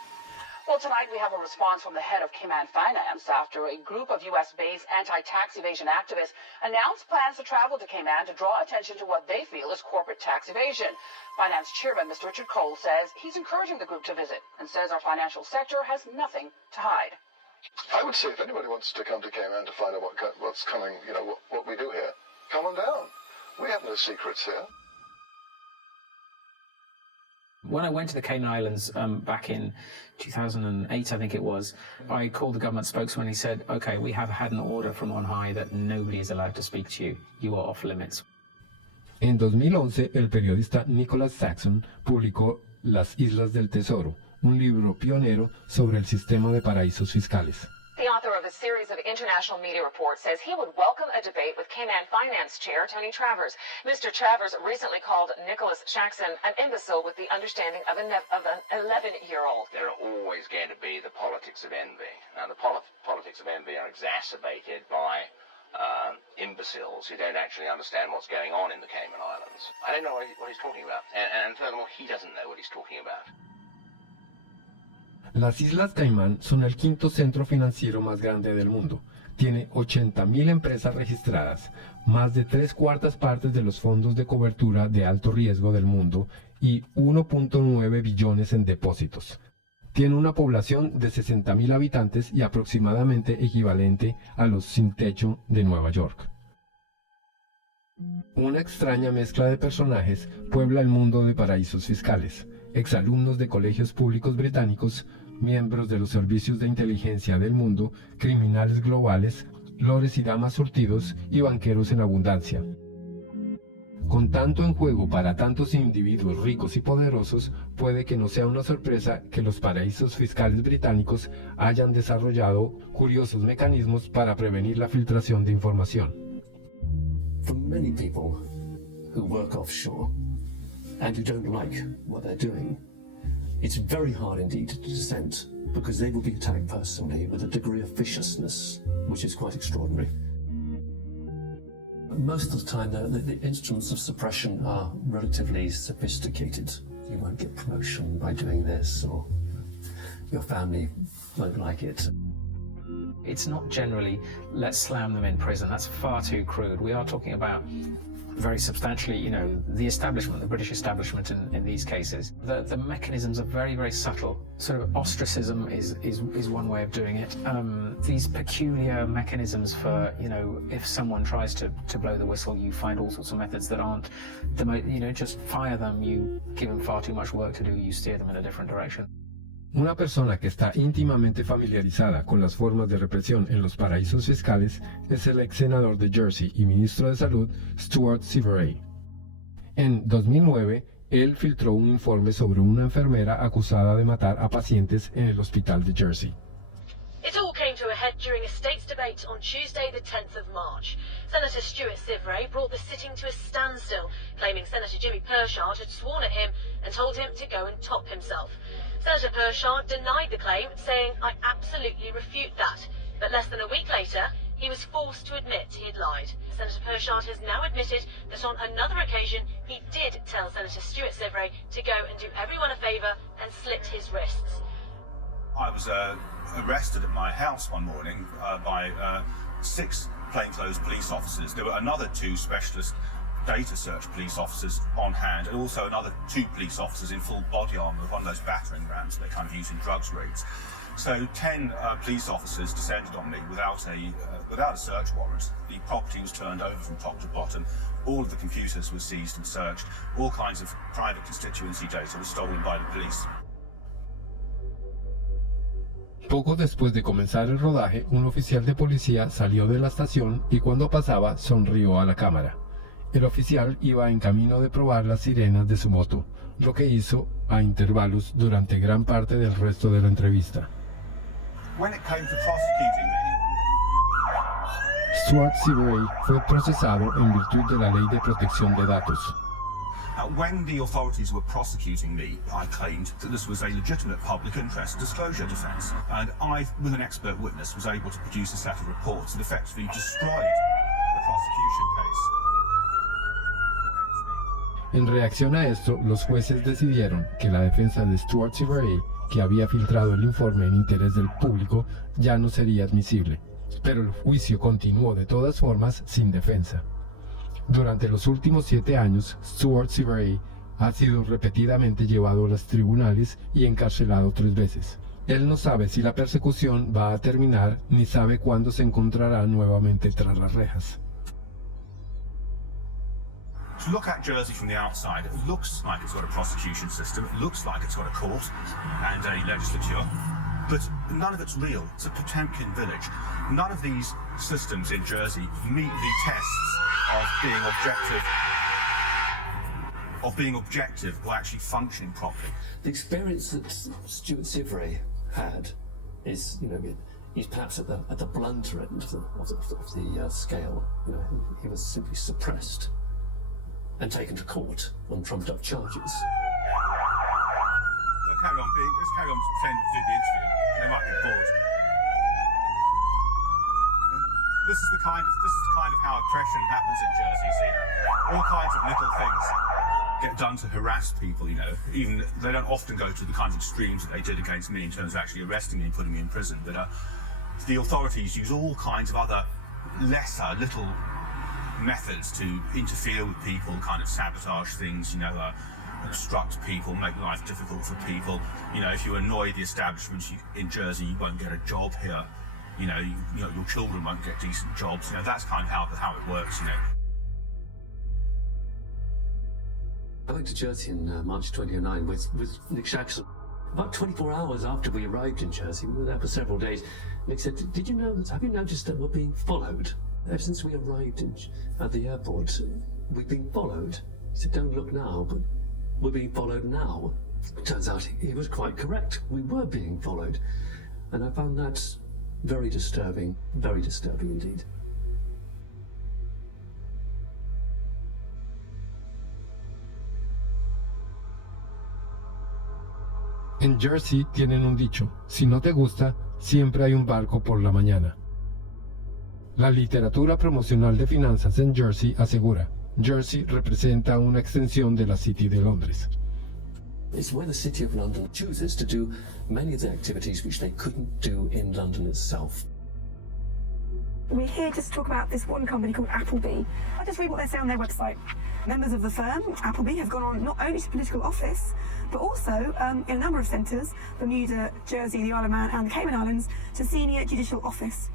Well, tonight we have a response from the head of Cayman Finance after a group of U.S.-based anti-tax evasion activists announced plans to travel to Cayman to draw attention to what they feel is corporate tax evasion. Finance chairman Mr. Richard Cole says he's encouraging the group to visit and says our financial sector has nothing to hide. I would say if anybody wants to come to Cayman to find out what's coming, you know, what we do here, come on down. We have no secrets here. When I went to the Cayman Islands back in 2008, I think it was, I called the government spokesman and he said, okay, we have had an order from on high that nobody is allowed to speak to you. You are off limits. En 2011, el periodista Nicholas Saxon publicó Las Islas del Tesoro, un libro pionero sobre el sistema de paraísos fiscales. The author of a series of international media reports says he would welcome a debate with Cayman Finance Chair Tony Travers. Mr. Travers recently called Nicholas Jackson an imbecile with the understanding of an 11-year-old. There are always going to be the politics of envy. Now, the politics of envy are exacerbated by imbeciles who don't actually understand what's going on in the Cayman Islands. I don't know what he's talking about. And furthermore, he doesn't know what he's talking about. Las Islas Caimán son el quinto centro financiero más grande del mundo. Tiene 80.000 empresas registradas, más de 3/4 partes de los fondos de cobertura de alto riesgo del mundo y 1.9 billones en depósitos. Tiene una población de 60.000 habitantes y aproximadamente equivalente a los sin techo de Nueva York. Una extraña mezcla de personajes puebla el mundo de paraísos fiscales. Exalumnos de colegios públicos británicos, miembros de los servicios de inteligencia del mundo, criminales globales, lores y damas surtidos y banqueros en abundancia. Con tanto en juego para tantos individuos ricos y poderosos, puede que no sea una sorpresa que los paraísos fiscales británicos hayan desarrollado curiosos mecanismos para prevenir la filtración de información. For many people who work offshore and who don't like what they're doing, it's very hard indeed to dissent, because they will be attacked personally with a degree of viciousness which is quite extraordinary. Most of the time, the instruments of suppression are relatively sophisticated. You won't get promotion by doing this, or your family won't like it. It's not generally, let's slam them in prison. That's far too crude. We are talking about very substantially, you know, the establishment, the British establishment in these cases. The mechanisms are very, very subtle. Sort of ostracism is one way of doing it. These peculiar mechanisms for, you know, if someone tries to blow the whistle, you find all sorts of methods that aren't, you know, just fire them, you give them far too much work to do, you steer them in a different direction. Una persona que está íntimamente familiarizada con las formas de represión en los paraísos fiscales es el ex senador de Jersey y ministro de Salud, Stuart Siveray. En 2009, Él filtró un informe sobre una enfermera acusada de matar a pacientes en el hospital de Jersey. It all came to a head during a state's debate on Tuesday, the 10th of March. Senator Stuart Sivray brought the sitting to a standstill, claiming Senator Jimmy Pershard had sworn at him and told him to go and top himself. Senator Pershard denied the claim, saying, "I absolutely refute that." But less than a week later, he was forced to admit he had lied. Senator Pershard has now admitted that on another occasion he did tell Senator Stuart Sivray to go and do everyone a favour and slit his wrists. I was arrested at my house one morning by 6 plainclothes police officers. There were another 2 specialist data search police officers on hand, and also another 2 police officers in full body armour, one of those battering rams they kind of use in drugs raids. So 10 police officers descended on me without a search warrant. The property was turned over from top to bottom. All of the computers were seized and searched. All kinds of private constituency data was stolen by the police. Poco después de comenzar el rodaje, un oficial de policía salió de la estación y cuando pasaba sonrió a la cámara. El oficial iba en camino de probar las sirenas de su moto, lo que hizo a intervalos durante gran parte del resto de la entrevista. When it came to prosecuting me, Stuart Sivray fue procesado en virtud de la Ley de Protección de Datos. When the authorities were prosecuting me, I claimed that this was a legitimate public interest disclosure defence, and I, with an expert witness, was able to produce a set of reports that effectively destroyed the prosecution case. En reacción a esto, los jueces decidieron que la defensa de Stuart Sivray, que había filtrado el informe en interés del público, ya no sería admisible, pero el juicio continuó de todas formas sin defensa. Durante los últimos 7 años, Stuart Sivray ha sido repetidamente llevado a los tribunales y encarcelado 3 veces. Él no sabe si la persecución va a terminar ni sabe cuándo se encontrará nuevamente tras las rejas. To look at Jersey from the outside, it looks like it's got a prosecution system, it looks like it's got a court and a legislature, but none of it's real. It's a Potemkin village. None of these systems in Jersey meet the tests of being objective or actually functioning properly. The experience that Stuart Sivray had is, he's perhaps at the blunter end of the scale. He was simply suppressed and taken to court on trumped-up charges. Let's carry on pretending to do the interview. They might be bored. This is the kind of how oppression happens in Jersey. See, all kinds of little things get done to harass people. Even they don't often go to the kinds of extremes that they did against me in terms of actually arresting me and putting me in prison. But the authorities use all kinds of other lesser little methods to interfere with people, kind of sabotage things. Obstruct people, make life difficult for people. If you annoy the establishment in Jersey, you won't get a job here. Your children won't get decent jobs. That's kind of how it works. I went to Jersey in March 2009 with Nick Shaxson. About 24 hours after we arrived in Jersey, we were there for several days. Nick said, have you noticed that we're being followed? Ever since we arrived at the airport, we've been followed. He said, don't look now, but we're being followed now. It turns out he was quite correct. We were being followed. And I found that very disturbing indeed. En Jersey tienen un dicho: si no te gusta, siempre hay un barco por la mañana. La literatura promocional de finanzas en Jersey asegura: Jersey representa una extensión de la City de Londres. It's where the City of London chooses to do many of the activities which they couldn't do in London itself. We're here just to talk about this one company called Appleby. I'll just read what they say on their website. Members of the firm, Appleby, have gone on not only to political office, but also in a number of centres, Bermuda, Jersey, the Isle of Man and the Cayman Islands, to senior judicial office.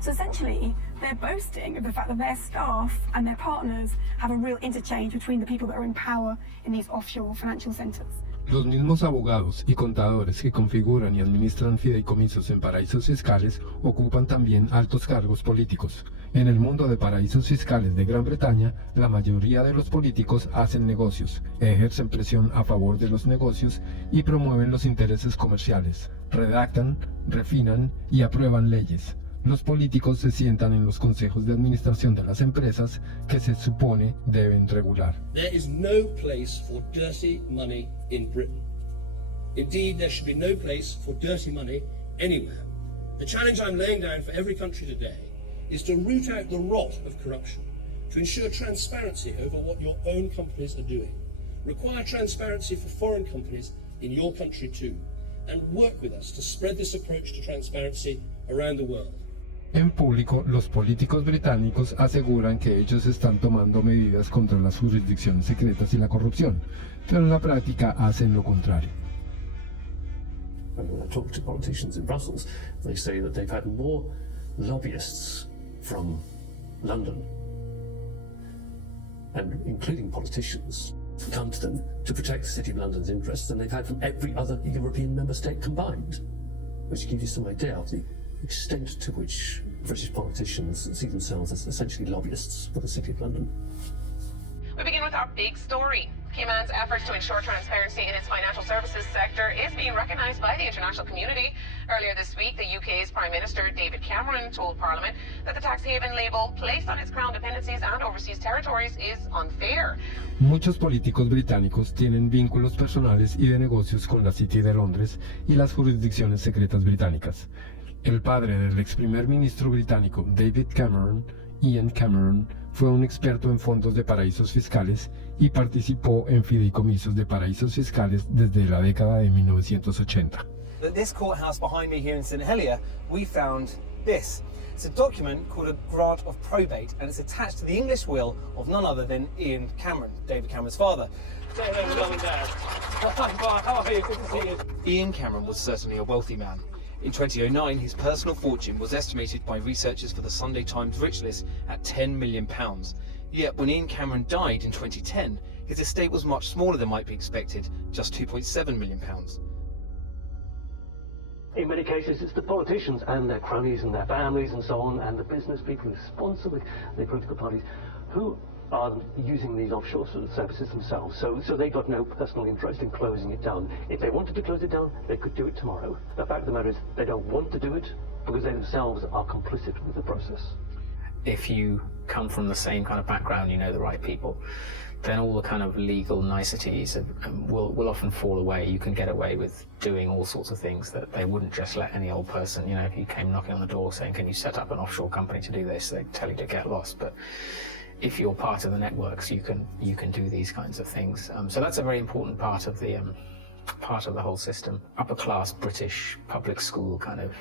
So essentially, they're boasting of the fact that their staff and their partners have a real interchange between the people that are in power in these offshore financial centres. Los mismos abogados y contadores que configuran y administran fideicomisos en paraísos fiscales ocupan también altos cargos políticos. En el mundo de paraísos fiscales de Gran Bretaña, la mayoría de los políticos hacen negocios, ejercen presión a favor de los negocios y promueven los intereses comerciales, redactan, refinan y aprueban leyes. Los políticos se sientan en los consejos de administración de las empresas que se supone deben regular. There is no place for dirty money in Britain. Indeed, there should be no place for dirty money anywhere. The challenge I'm laying down for every country today is to root out the rot of corruption, to ensure transparency over what your own companies are doing, require transparency for foreign companies in your country too, and work with us to spread this approach to transparency around the world. En público, los políticos británicos aseguran que ellos están tomando medidas contra las jurisdicciones secretas y la corrupción, pero en la práctica hacen lo contrario. When I talk to politicians in Brussels, they say that they've had more lobbyists from London, and including politicians, come to them to protect the City of London's interests than they've had from every other European member state combined, which gives you some idea of the extent to which British politicians see themselves as essentially lobbyists for the City of London. We begin with our big story. Cayman's efforts to ensure transparency in its financial services sector is being recognised by the international community. Earlier this week, the UK's Prime Minister David Cameron told Parliament that the tax haven label placed on its crown dependencies and overseas territories is unfair. Muchos políticos británicos tienen vínculos personales y de negocios con la City de Londres y las jurisdicciones secretas británicas. El padre del ex primer ministro británico David Cameron, Ian Cameron, fue un experto en fondos de paraísos fiscales y participó en fideicomisos de paraísos fiscales desde la década de 1980. At this courthouse behind me here in St Helier, we found this. It's a document called a grant of probate, and it's attached to the English will of none other than Ian Cameron, David Cameron's father. Say hello to Mum and Dad. How are you? Good to see you. Ian Cameron was certainly a wealthy man. In 2009, his personal fortune was estimated by researchers for the Sunday Times Rich List at £10 million. Yet when Ian Cameron died in 2010, his estate was much smaller than might be expected, just £2.7 million. In many cases, it's the politicians and their cronies and their families and so on, and the business people who sponsor the political parties, who are using these offshore services themselves. So they've got no personal interest in closing it down. If they wanted to close it down, they could do it tomorrow. The fact of the matter is they don't want to do it because they themselves are complicit with the process. If you come from the same kind of background, you know the right people, then all the kind of legal niceties will often fall away. You can get away with doing all sorts of things that they wouldn't just let any old person, you know, if you came knocking on the door saying, can you set up an offshore company to do this, they'd tell you to get lost. But if you're part of the networks, you can do these kinds of things. So that's a very important part of the whole system. Upper class British public school kind of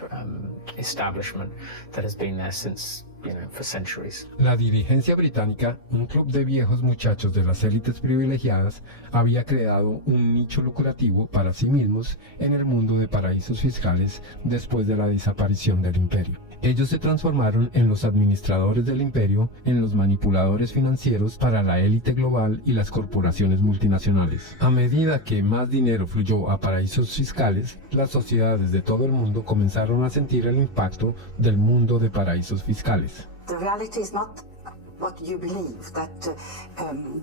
establishment that has been there since, you know, for centuries. La dirigencia británica, un club de viejos muchachos de las élites privilegiadas, había creado un nicho lucrativo para sí mismos en el mundo de paraísos fiscales después de la desaparición del imperio. Ellos se transformaron en los administradores del imperio, en los manipuladores financieros para la élite global y las corporaciones multinacionales. A medida que más dinero fluyó a paraísos fiscales, las sociedades de todo el mundo comenzaron a sentir el impacto del mundo de paraísos fiscales. The reality is not what you believe, that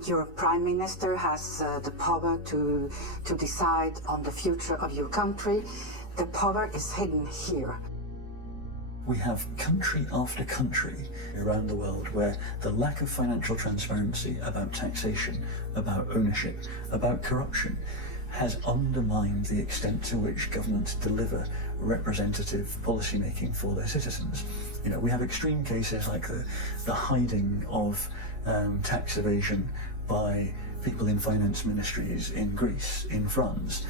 your prime minister has the power to decide on the future of your country. The power is hidden here. We have country after country around the world where the lack of financial transparency about taxation, about ownership, about corruption has undermined the extent to which governments deliver representative policy making for their citizens. You know, we have extreme cases like the hiding of tax evasion by people in finance ministries in Greece, in France,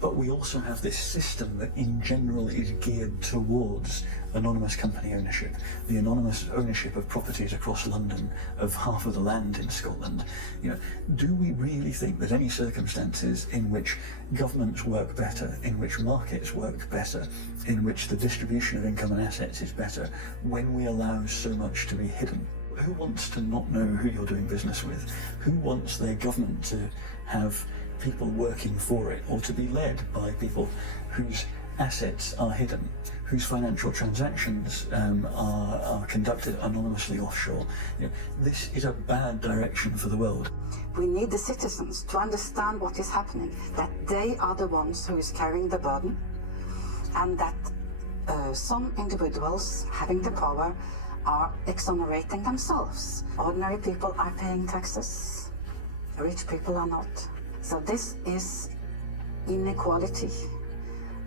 but we also have this system that in general is geared towards anonymous company ownership, the anonymous ownership of properties across London, of half of the land in Scotland. You know, do we really think that any circumstances in which governments work better, in which markets work better, in which the distribution of income and assets is better, when we allow so much to be hidden? Who wants to not know who you're doing business with? Who wants their government to have people working for it, or to be led by people whose assets are hidden, whose financial transactions are conducted anonymously offshore. This is a bad direction for the world. We need the citizens to understand what is happening, that they are the ones who is carrying the burden, and that some individuals having the power are exonerating themselves. Ordinary people are paying taxes, rich people are not. So this is inequality,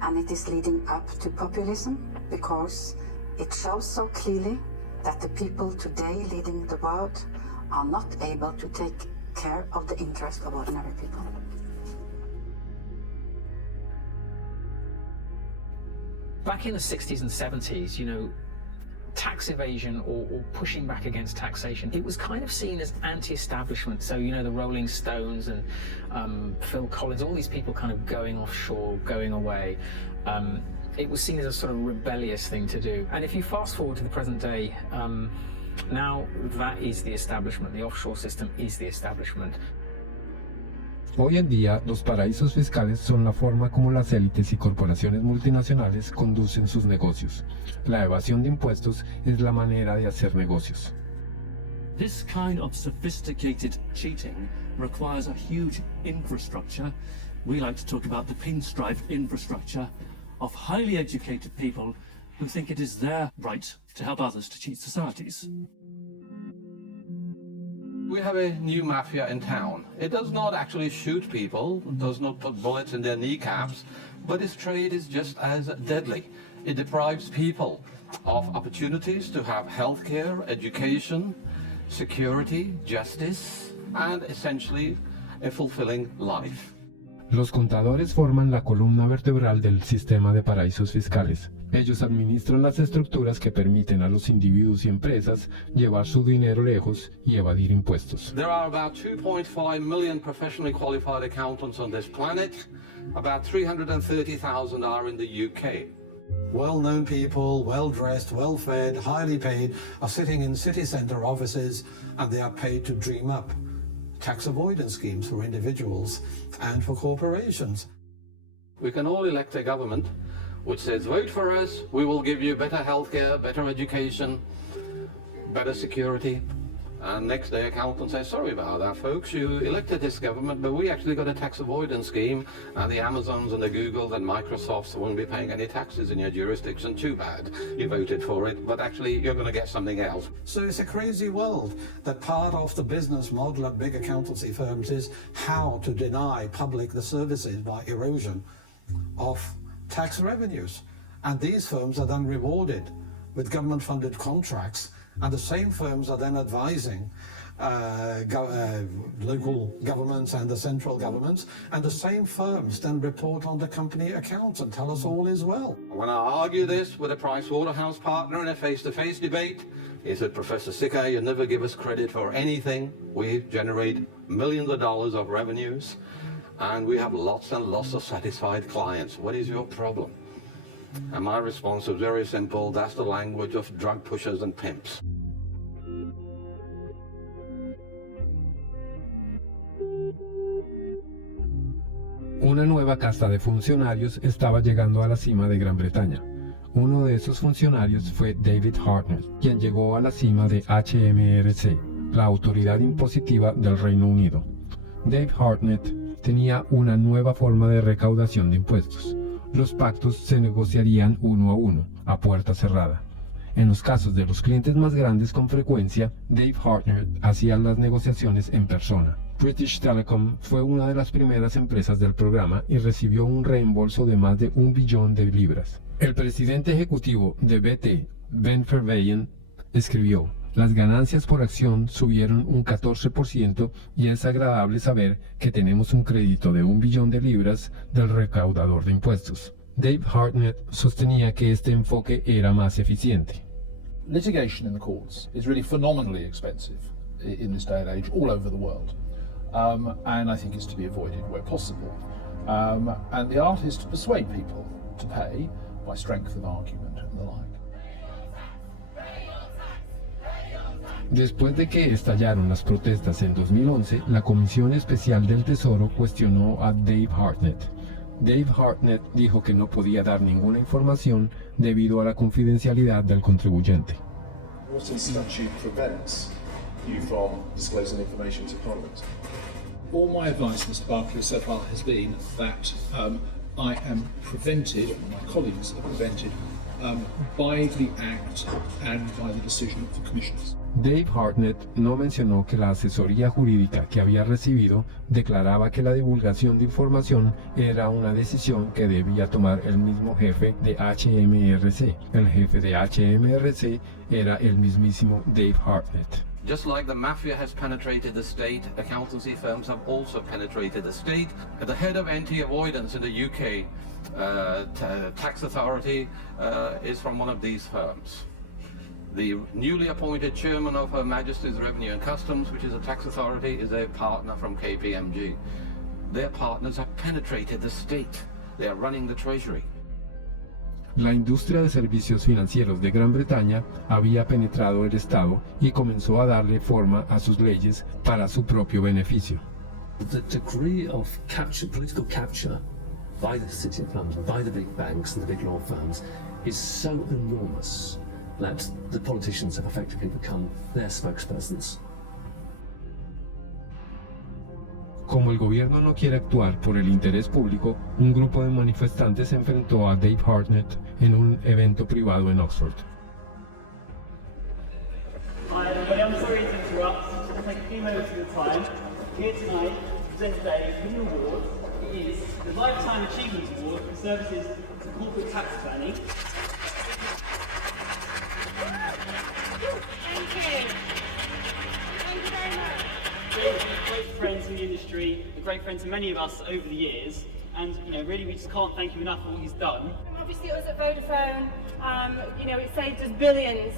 and it is leading up to populism, because it shows so clearly that the people today leading the world are not able to take care of the interest of ordinary people. Back in the 60s and 70s, tax evasion or pushing back against taxation, it was kind of seen as anti-establishment. So, the Rolling Stones and Phil Collins, all these people kind of going offshore, going away. It was seen as a sort of rebellious thing to do. And if you fast forward to the present day, now that is the establishment. The offshore system is the establishment. Hoy en día, los paraísos fiscales son la forma como las élites y corporaciones multinacionales conducen sus negocios. La evasión de impuestos es la manera de hacer negocios. This kind of sophisticated cheating requires a huge infrastructure. We like to talk about the pinstripe infrastructure of highly educated people who think it is their right to help others to cheat societies. We have a new mafia in town. It does not actually shoot people, does not put bullets in their kneecaps, but its trade is just as deadly. It deprives people of opportunities to have healthcare, education, security, justice, and essentially a fulfilling life. Los contadores forman la columna vertebral del sistema de paraísos fiscales. Ellos administran las estructuras que permiten a los individuos y empresas llevar su dinero lejos y evadir impuestos. There are about 2.5 million professionally qualified accountants on this planet. About 330,000 are in the UK. Well-known people, well-dressed, well-fed, highly paid, are sitting in city centre offices, and they are paid to dream up tax avoidance schemes for individuals and for corporations. We can all elect a government which says, vote for us, we will give you better healthcare, better education, better security. And next day accountants say, sorry about that folks, you elected this government, but we actually got a tax avoidance scheme, and the Amazons and the Googles and Microsofts won't be paying any taxes in your jurisdiction. Too bad, you voted for it, but actually you're going to get something else. So it's a crazy world that part of the business model of big accountancy firms is how to deny public the services by erosion of tax revenues. And these firms are then rewarded with government-funded contracts, and the same firms are then advising local governments and the central governments, and the same firms then report on the company accounts and tell us all is well. When I argue this with a Pricewaterhouse partner in a face-to-face debate, he said, Professor Sikkar, you never give us credit for anything. We generate millions of dollars of revenues, and we have lots and lots of satisfied clients. What is your problem? And my response was very simple, that's the language of drug pushers and pimps. Una nueva casta de funcionarios estaba llegando a la cima de Gran Bretaña. Uno de esos funcionarios fue David Hartnett, quien llegó a la cima de HMRC, la autoridad impositiva del Reino Unido. Dave Hartnett tenía una nueva forma de recaudación de impuestos. Los pactos se negociarían uno a uno, a puerta cerrada. En los casos de los clientes más grandes con frecuencia, Dave Hartnett hacía las negociaciones en persona. British Telecom fue una de las primeras empresas del programa y recibió un reembolso de más de $1 billón. El presidente ejecutivo de BT, Ben Verwaayen, escribió: las ganancias por acción subieron un 14% y es agradable saber que tenemos un crédito de $1 billón del recaudador de impuestos. Dave Hartnett sostenía que este enfoque era más eficiente. Litigation in the courts is really phenomenally expensive in this day and age all over the world, and I think it's to be avoided where possible. And the art is to persuade people to pay by strength of argument and the like. Después de que estallaron las protestas en 2011, la Comisión Especial del Tesoro cuestionó a Dave Hartnett. Dave Hartnett dijo que no podía dar ninguna información debido a la confidencialidad del contribuyente. What in statute prevents you from disclosing information to Parliament? All my advice, Mr. Barclay, so far has been that I am prevented, or my colleagues are prevented, by the Act and by the decision of the Commissioners. Dave Hartnett no mencionó que la asesoría jurídica que había recibido declaraba que la divulgación de información era una decisión que debía tomar el mismo jefe de HMRC. El jefe de HMRC era el mismísimo Dave Hartnett. Just like the mafia has penetrated the state, accountancy firms have also penetrated the state. At the head of anti-avoidance in the UK, tax authority is from one of these firms. The newly appointed chairman of Her Majesty's Revenue and Customs, which is a tax authority, is a partner from KPMG. Their partners have penetrated the state. They are running the treasury. La industria de servicios financieros de Gran Bretaña había penetrado el Estado y comenzó a darle forma a sus leyes para su propio beneficio. The degree of political capture by the City of London, by the big banks and the big law firms, is so enormous that the politicians have effectively become their spokespersons. Como el gobierno no quiere actuar por el interés público, un grupo de manifestantes se enfrentó a Dave Hartnett en un evento privado en Oxford. Hi everybody, I'm sorry to interrupt. Just to take a few moments of your time. Here tonight to present today a new award. It is the Lifetime Achievement Award for services to corporate tax planning. Thank you. Thank you very much. Great friends in the industry, a great friend to many of us over the years, and really we just can't thank him enough for what he's done. Obviously it was at Vodafone, it saved us billions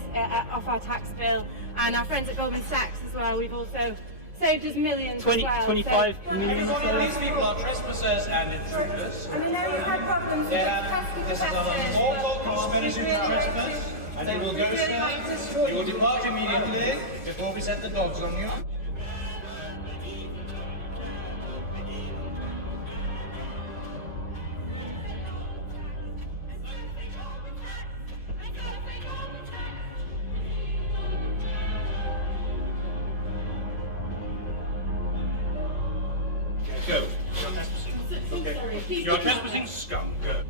off our tax bill, and our friends at Goldman Sachs as well, we've also saved us millions as well. 25 million. These people are trespassers and intruders. And we know we've had problems with This is our lawful conspiracy to trespass, and you will go, sir. You will depart immediately before we set the dogs on you. Go. You're trespassing scum. Go.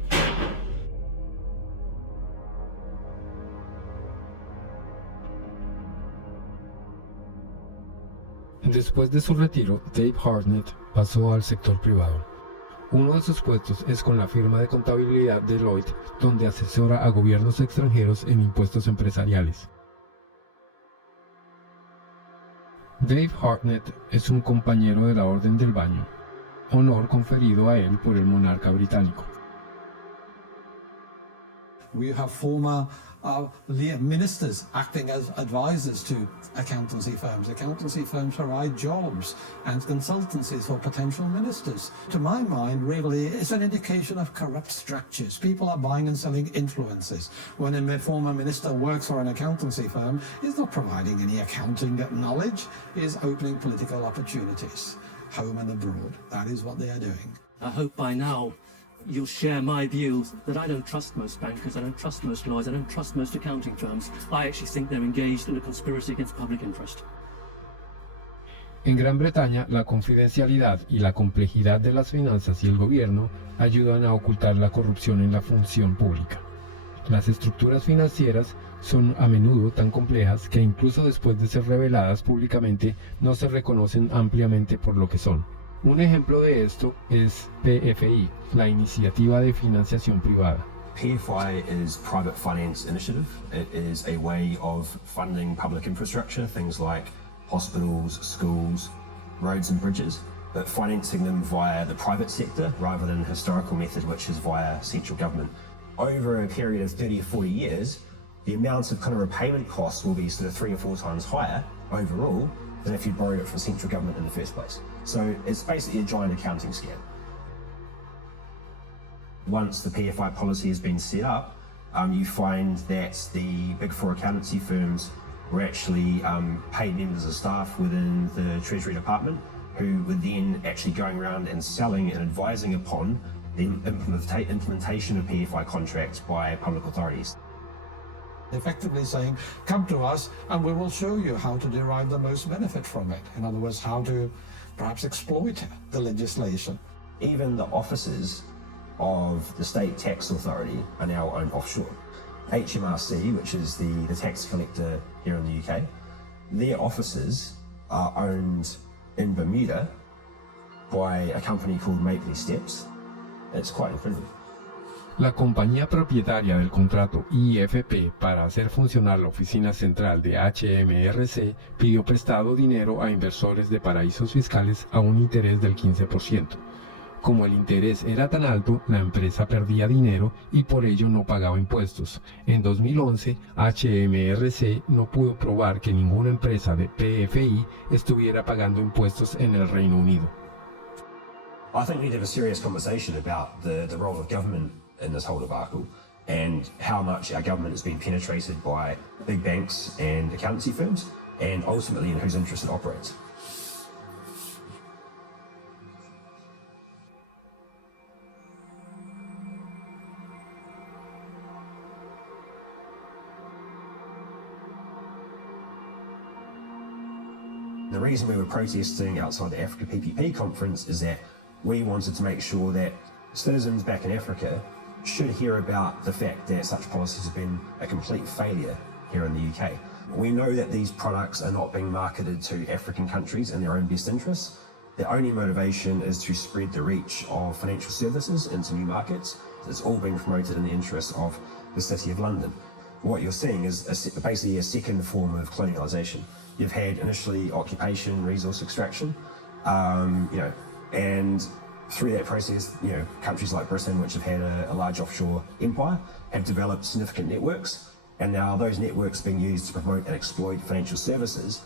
Después de su retiro, Dave Hartnett pasó al sector privado. Uno de sus puestos es con la firma de contabilidad Deloitte, donde asesora a gobiernos extranjeros en impuestos empresariales. Dave Hartnett es un compañero de la Orden del Baño, honor conferido a él por el monarca británico. We have former ministers acting as advisors to accountancy firms. Accountancy firms provide jobs and consultancies for potential ministers. To my mind, really, it's an indication of corrupt structures. People are buying and selling influences. When a former minister works for an accountancy firm, he's not providing any accounting knowledge, he's opening political opportunities, home and abroad. That is what they are doing. I hope by now you'll share my view that I don't trust most bankers, I don't trust most lawyers, I don't trust most accounting firms. I actually think they're engaged in a conspiracy against public interest. En Gran Bretaña, la confidencialidad y la complejidad de las finanzas y el gobierno ayudan a ocultar la corrupción en la función pública. Las estructuras financieras son a menudo tan complejas que incluso después de ser reveladas públicamente no se reconocen ampliamente por lo que son. Un ejemplo de esto es PFI, la Iniciativa de Financiación Privada. PFI is Private Finance Initiative. It is a way of funding public infrastructure, things like hospitals, schools, roads and bridges, but financing them via the private sector rather than the historical method, which is via central government. Over a period of 30 or 40 years, the amount of kind of repayment costs will be sort of 3 or 4 times higher overall than if you borrowed it from central government in the first place. So it's basically a giant accounting scam. Once the PFI policy has been set up, you find that the big 4 accountancy firms were actually paid members of staff within the Treasury Department who were then actually going around and selling and advising upon the implementation of PFI contracts by public authorities. Effectively saying, come to us and we will show you how to derive the most benefit from it. In other words, how to perhaps exploit the legislation. Even the offices of the state tax authority are now owned offshore. HMRC, which is the tax collector here in the UK, their offices are owned in Bermuda by a company called Mapley Steps. It's quite incredible. La compañía propietaria del contrato IFP para hacer funcionar la oficina central de HMRC pidió prestado dinero a inversores de paraísos fiscales a un interés del 15%. Como el interés era tan alto, la empresa perdía dinero y por ello no pagaba impuestos. En 2011, HMRC no pudo probar que ninguna empresa de PFI estuviera pagando impuestos en el Reino Unido. I think we need to have a serious conversation about the role of government in this whole debacle and how much our government has been penetrated by big banks and accountancy firms, and ultimately in whose interest it operates. The reason we were protesting outside the Africa PPP conference is that we wanted to make sure that citizens back in Africa should hear about the fact that such policies have been a complete failure here in the UK. We know that these products are not being marketed to African countries in their own best interests. Their only motivation is to spread the reach of financial services into new markets. It's all being promoted in the interest of the City of London. What you're seeing is basically a second form of colonialisation. You've had initially occupation, resource extraction, and through that process, countries like Britain, which have had a large offshore empire, have developed significant networks, and now those networks are being used to promote and exploit financial services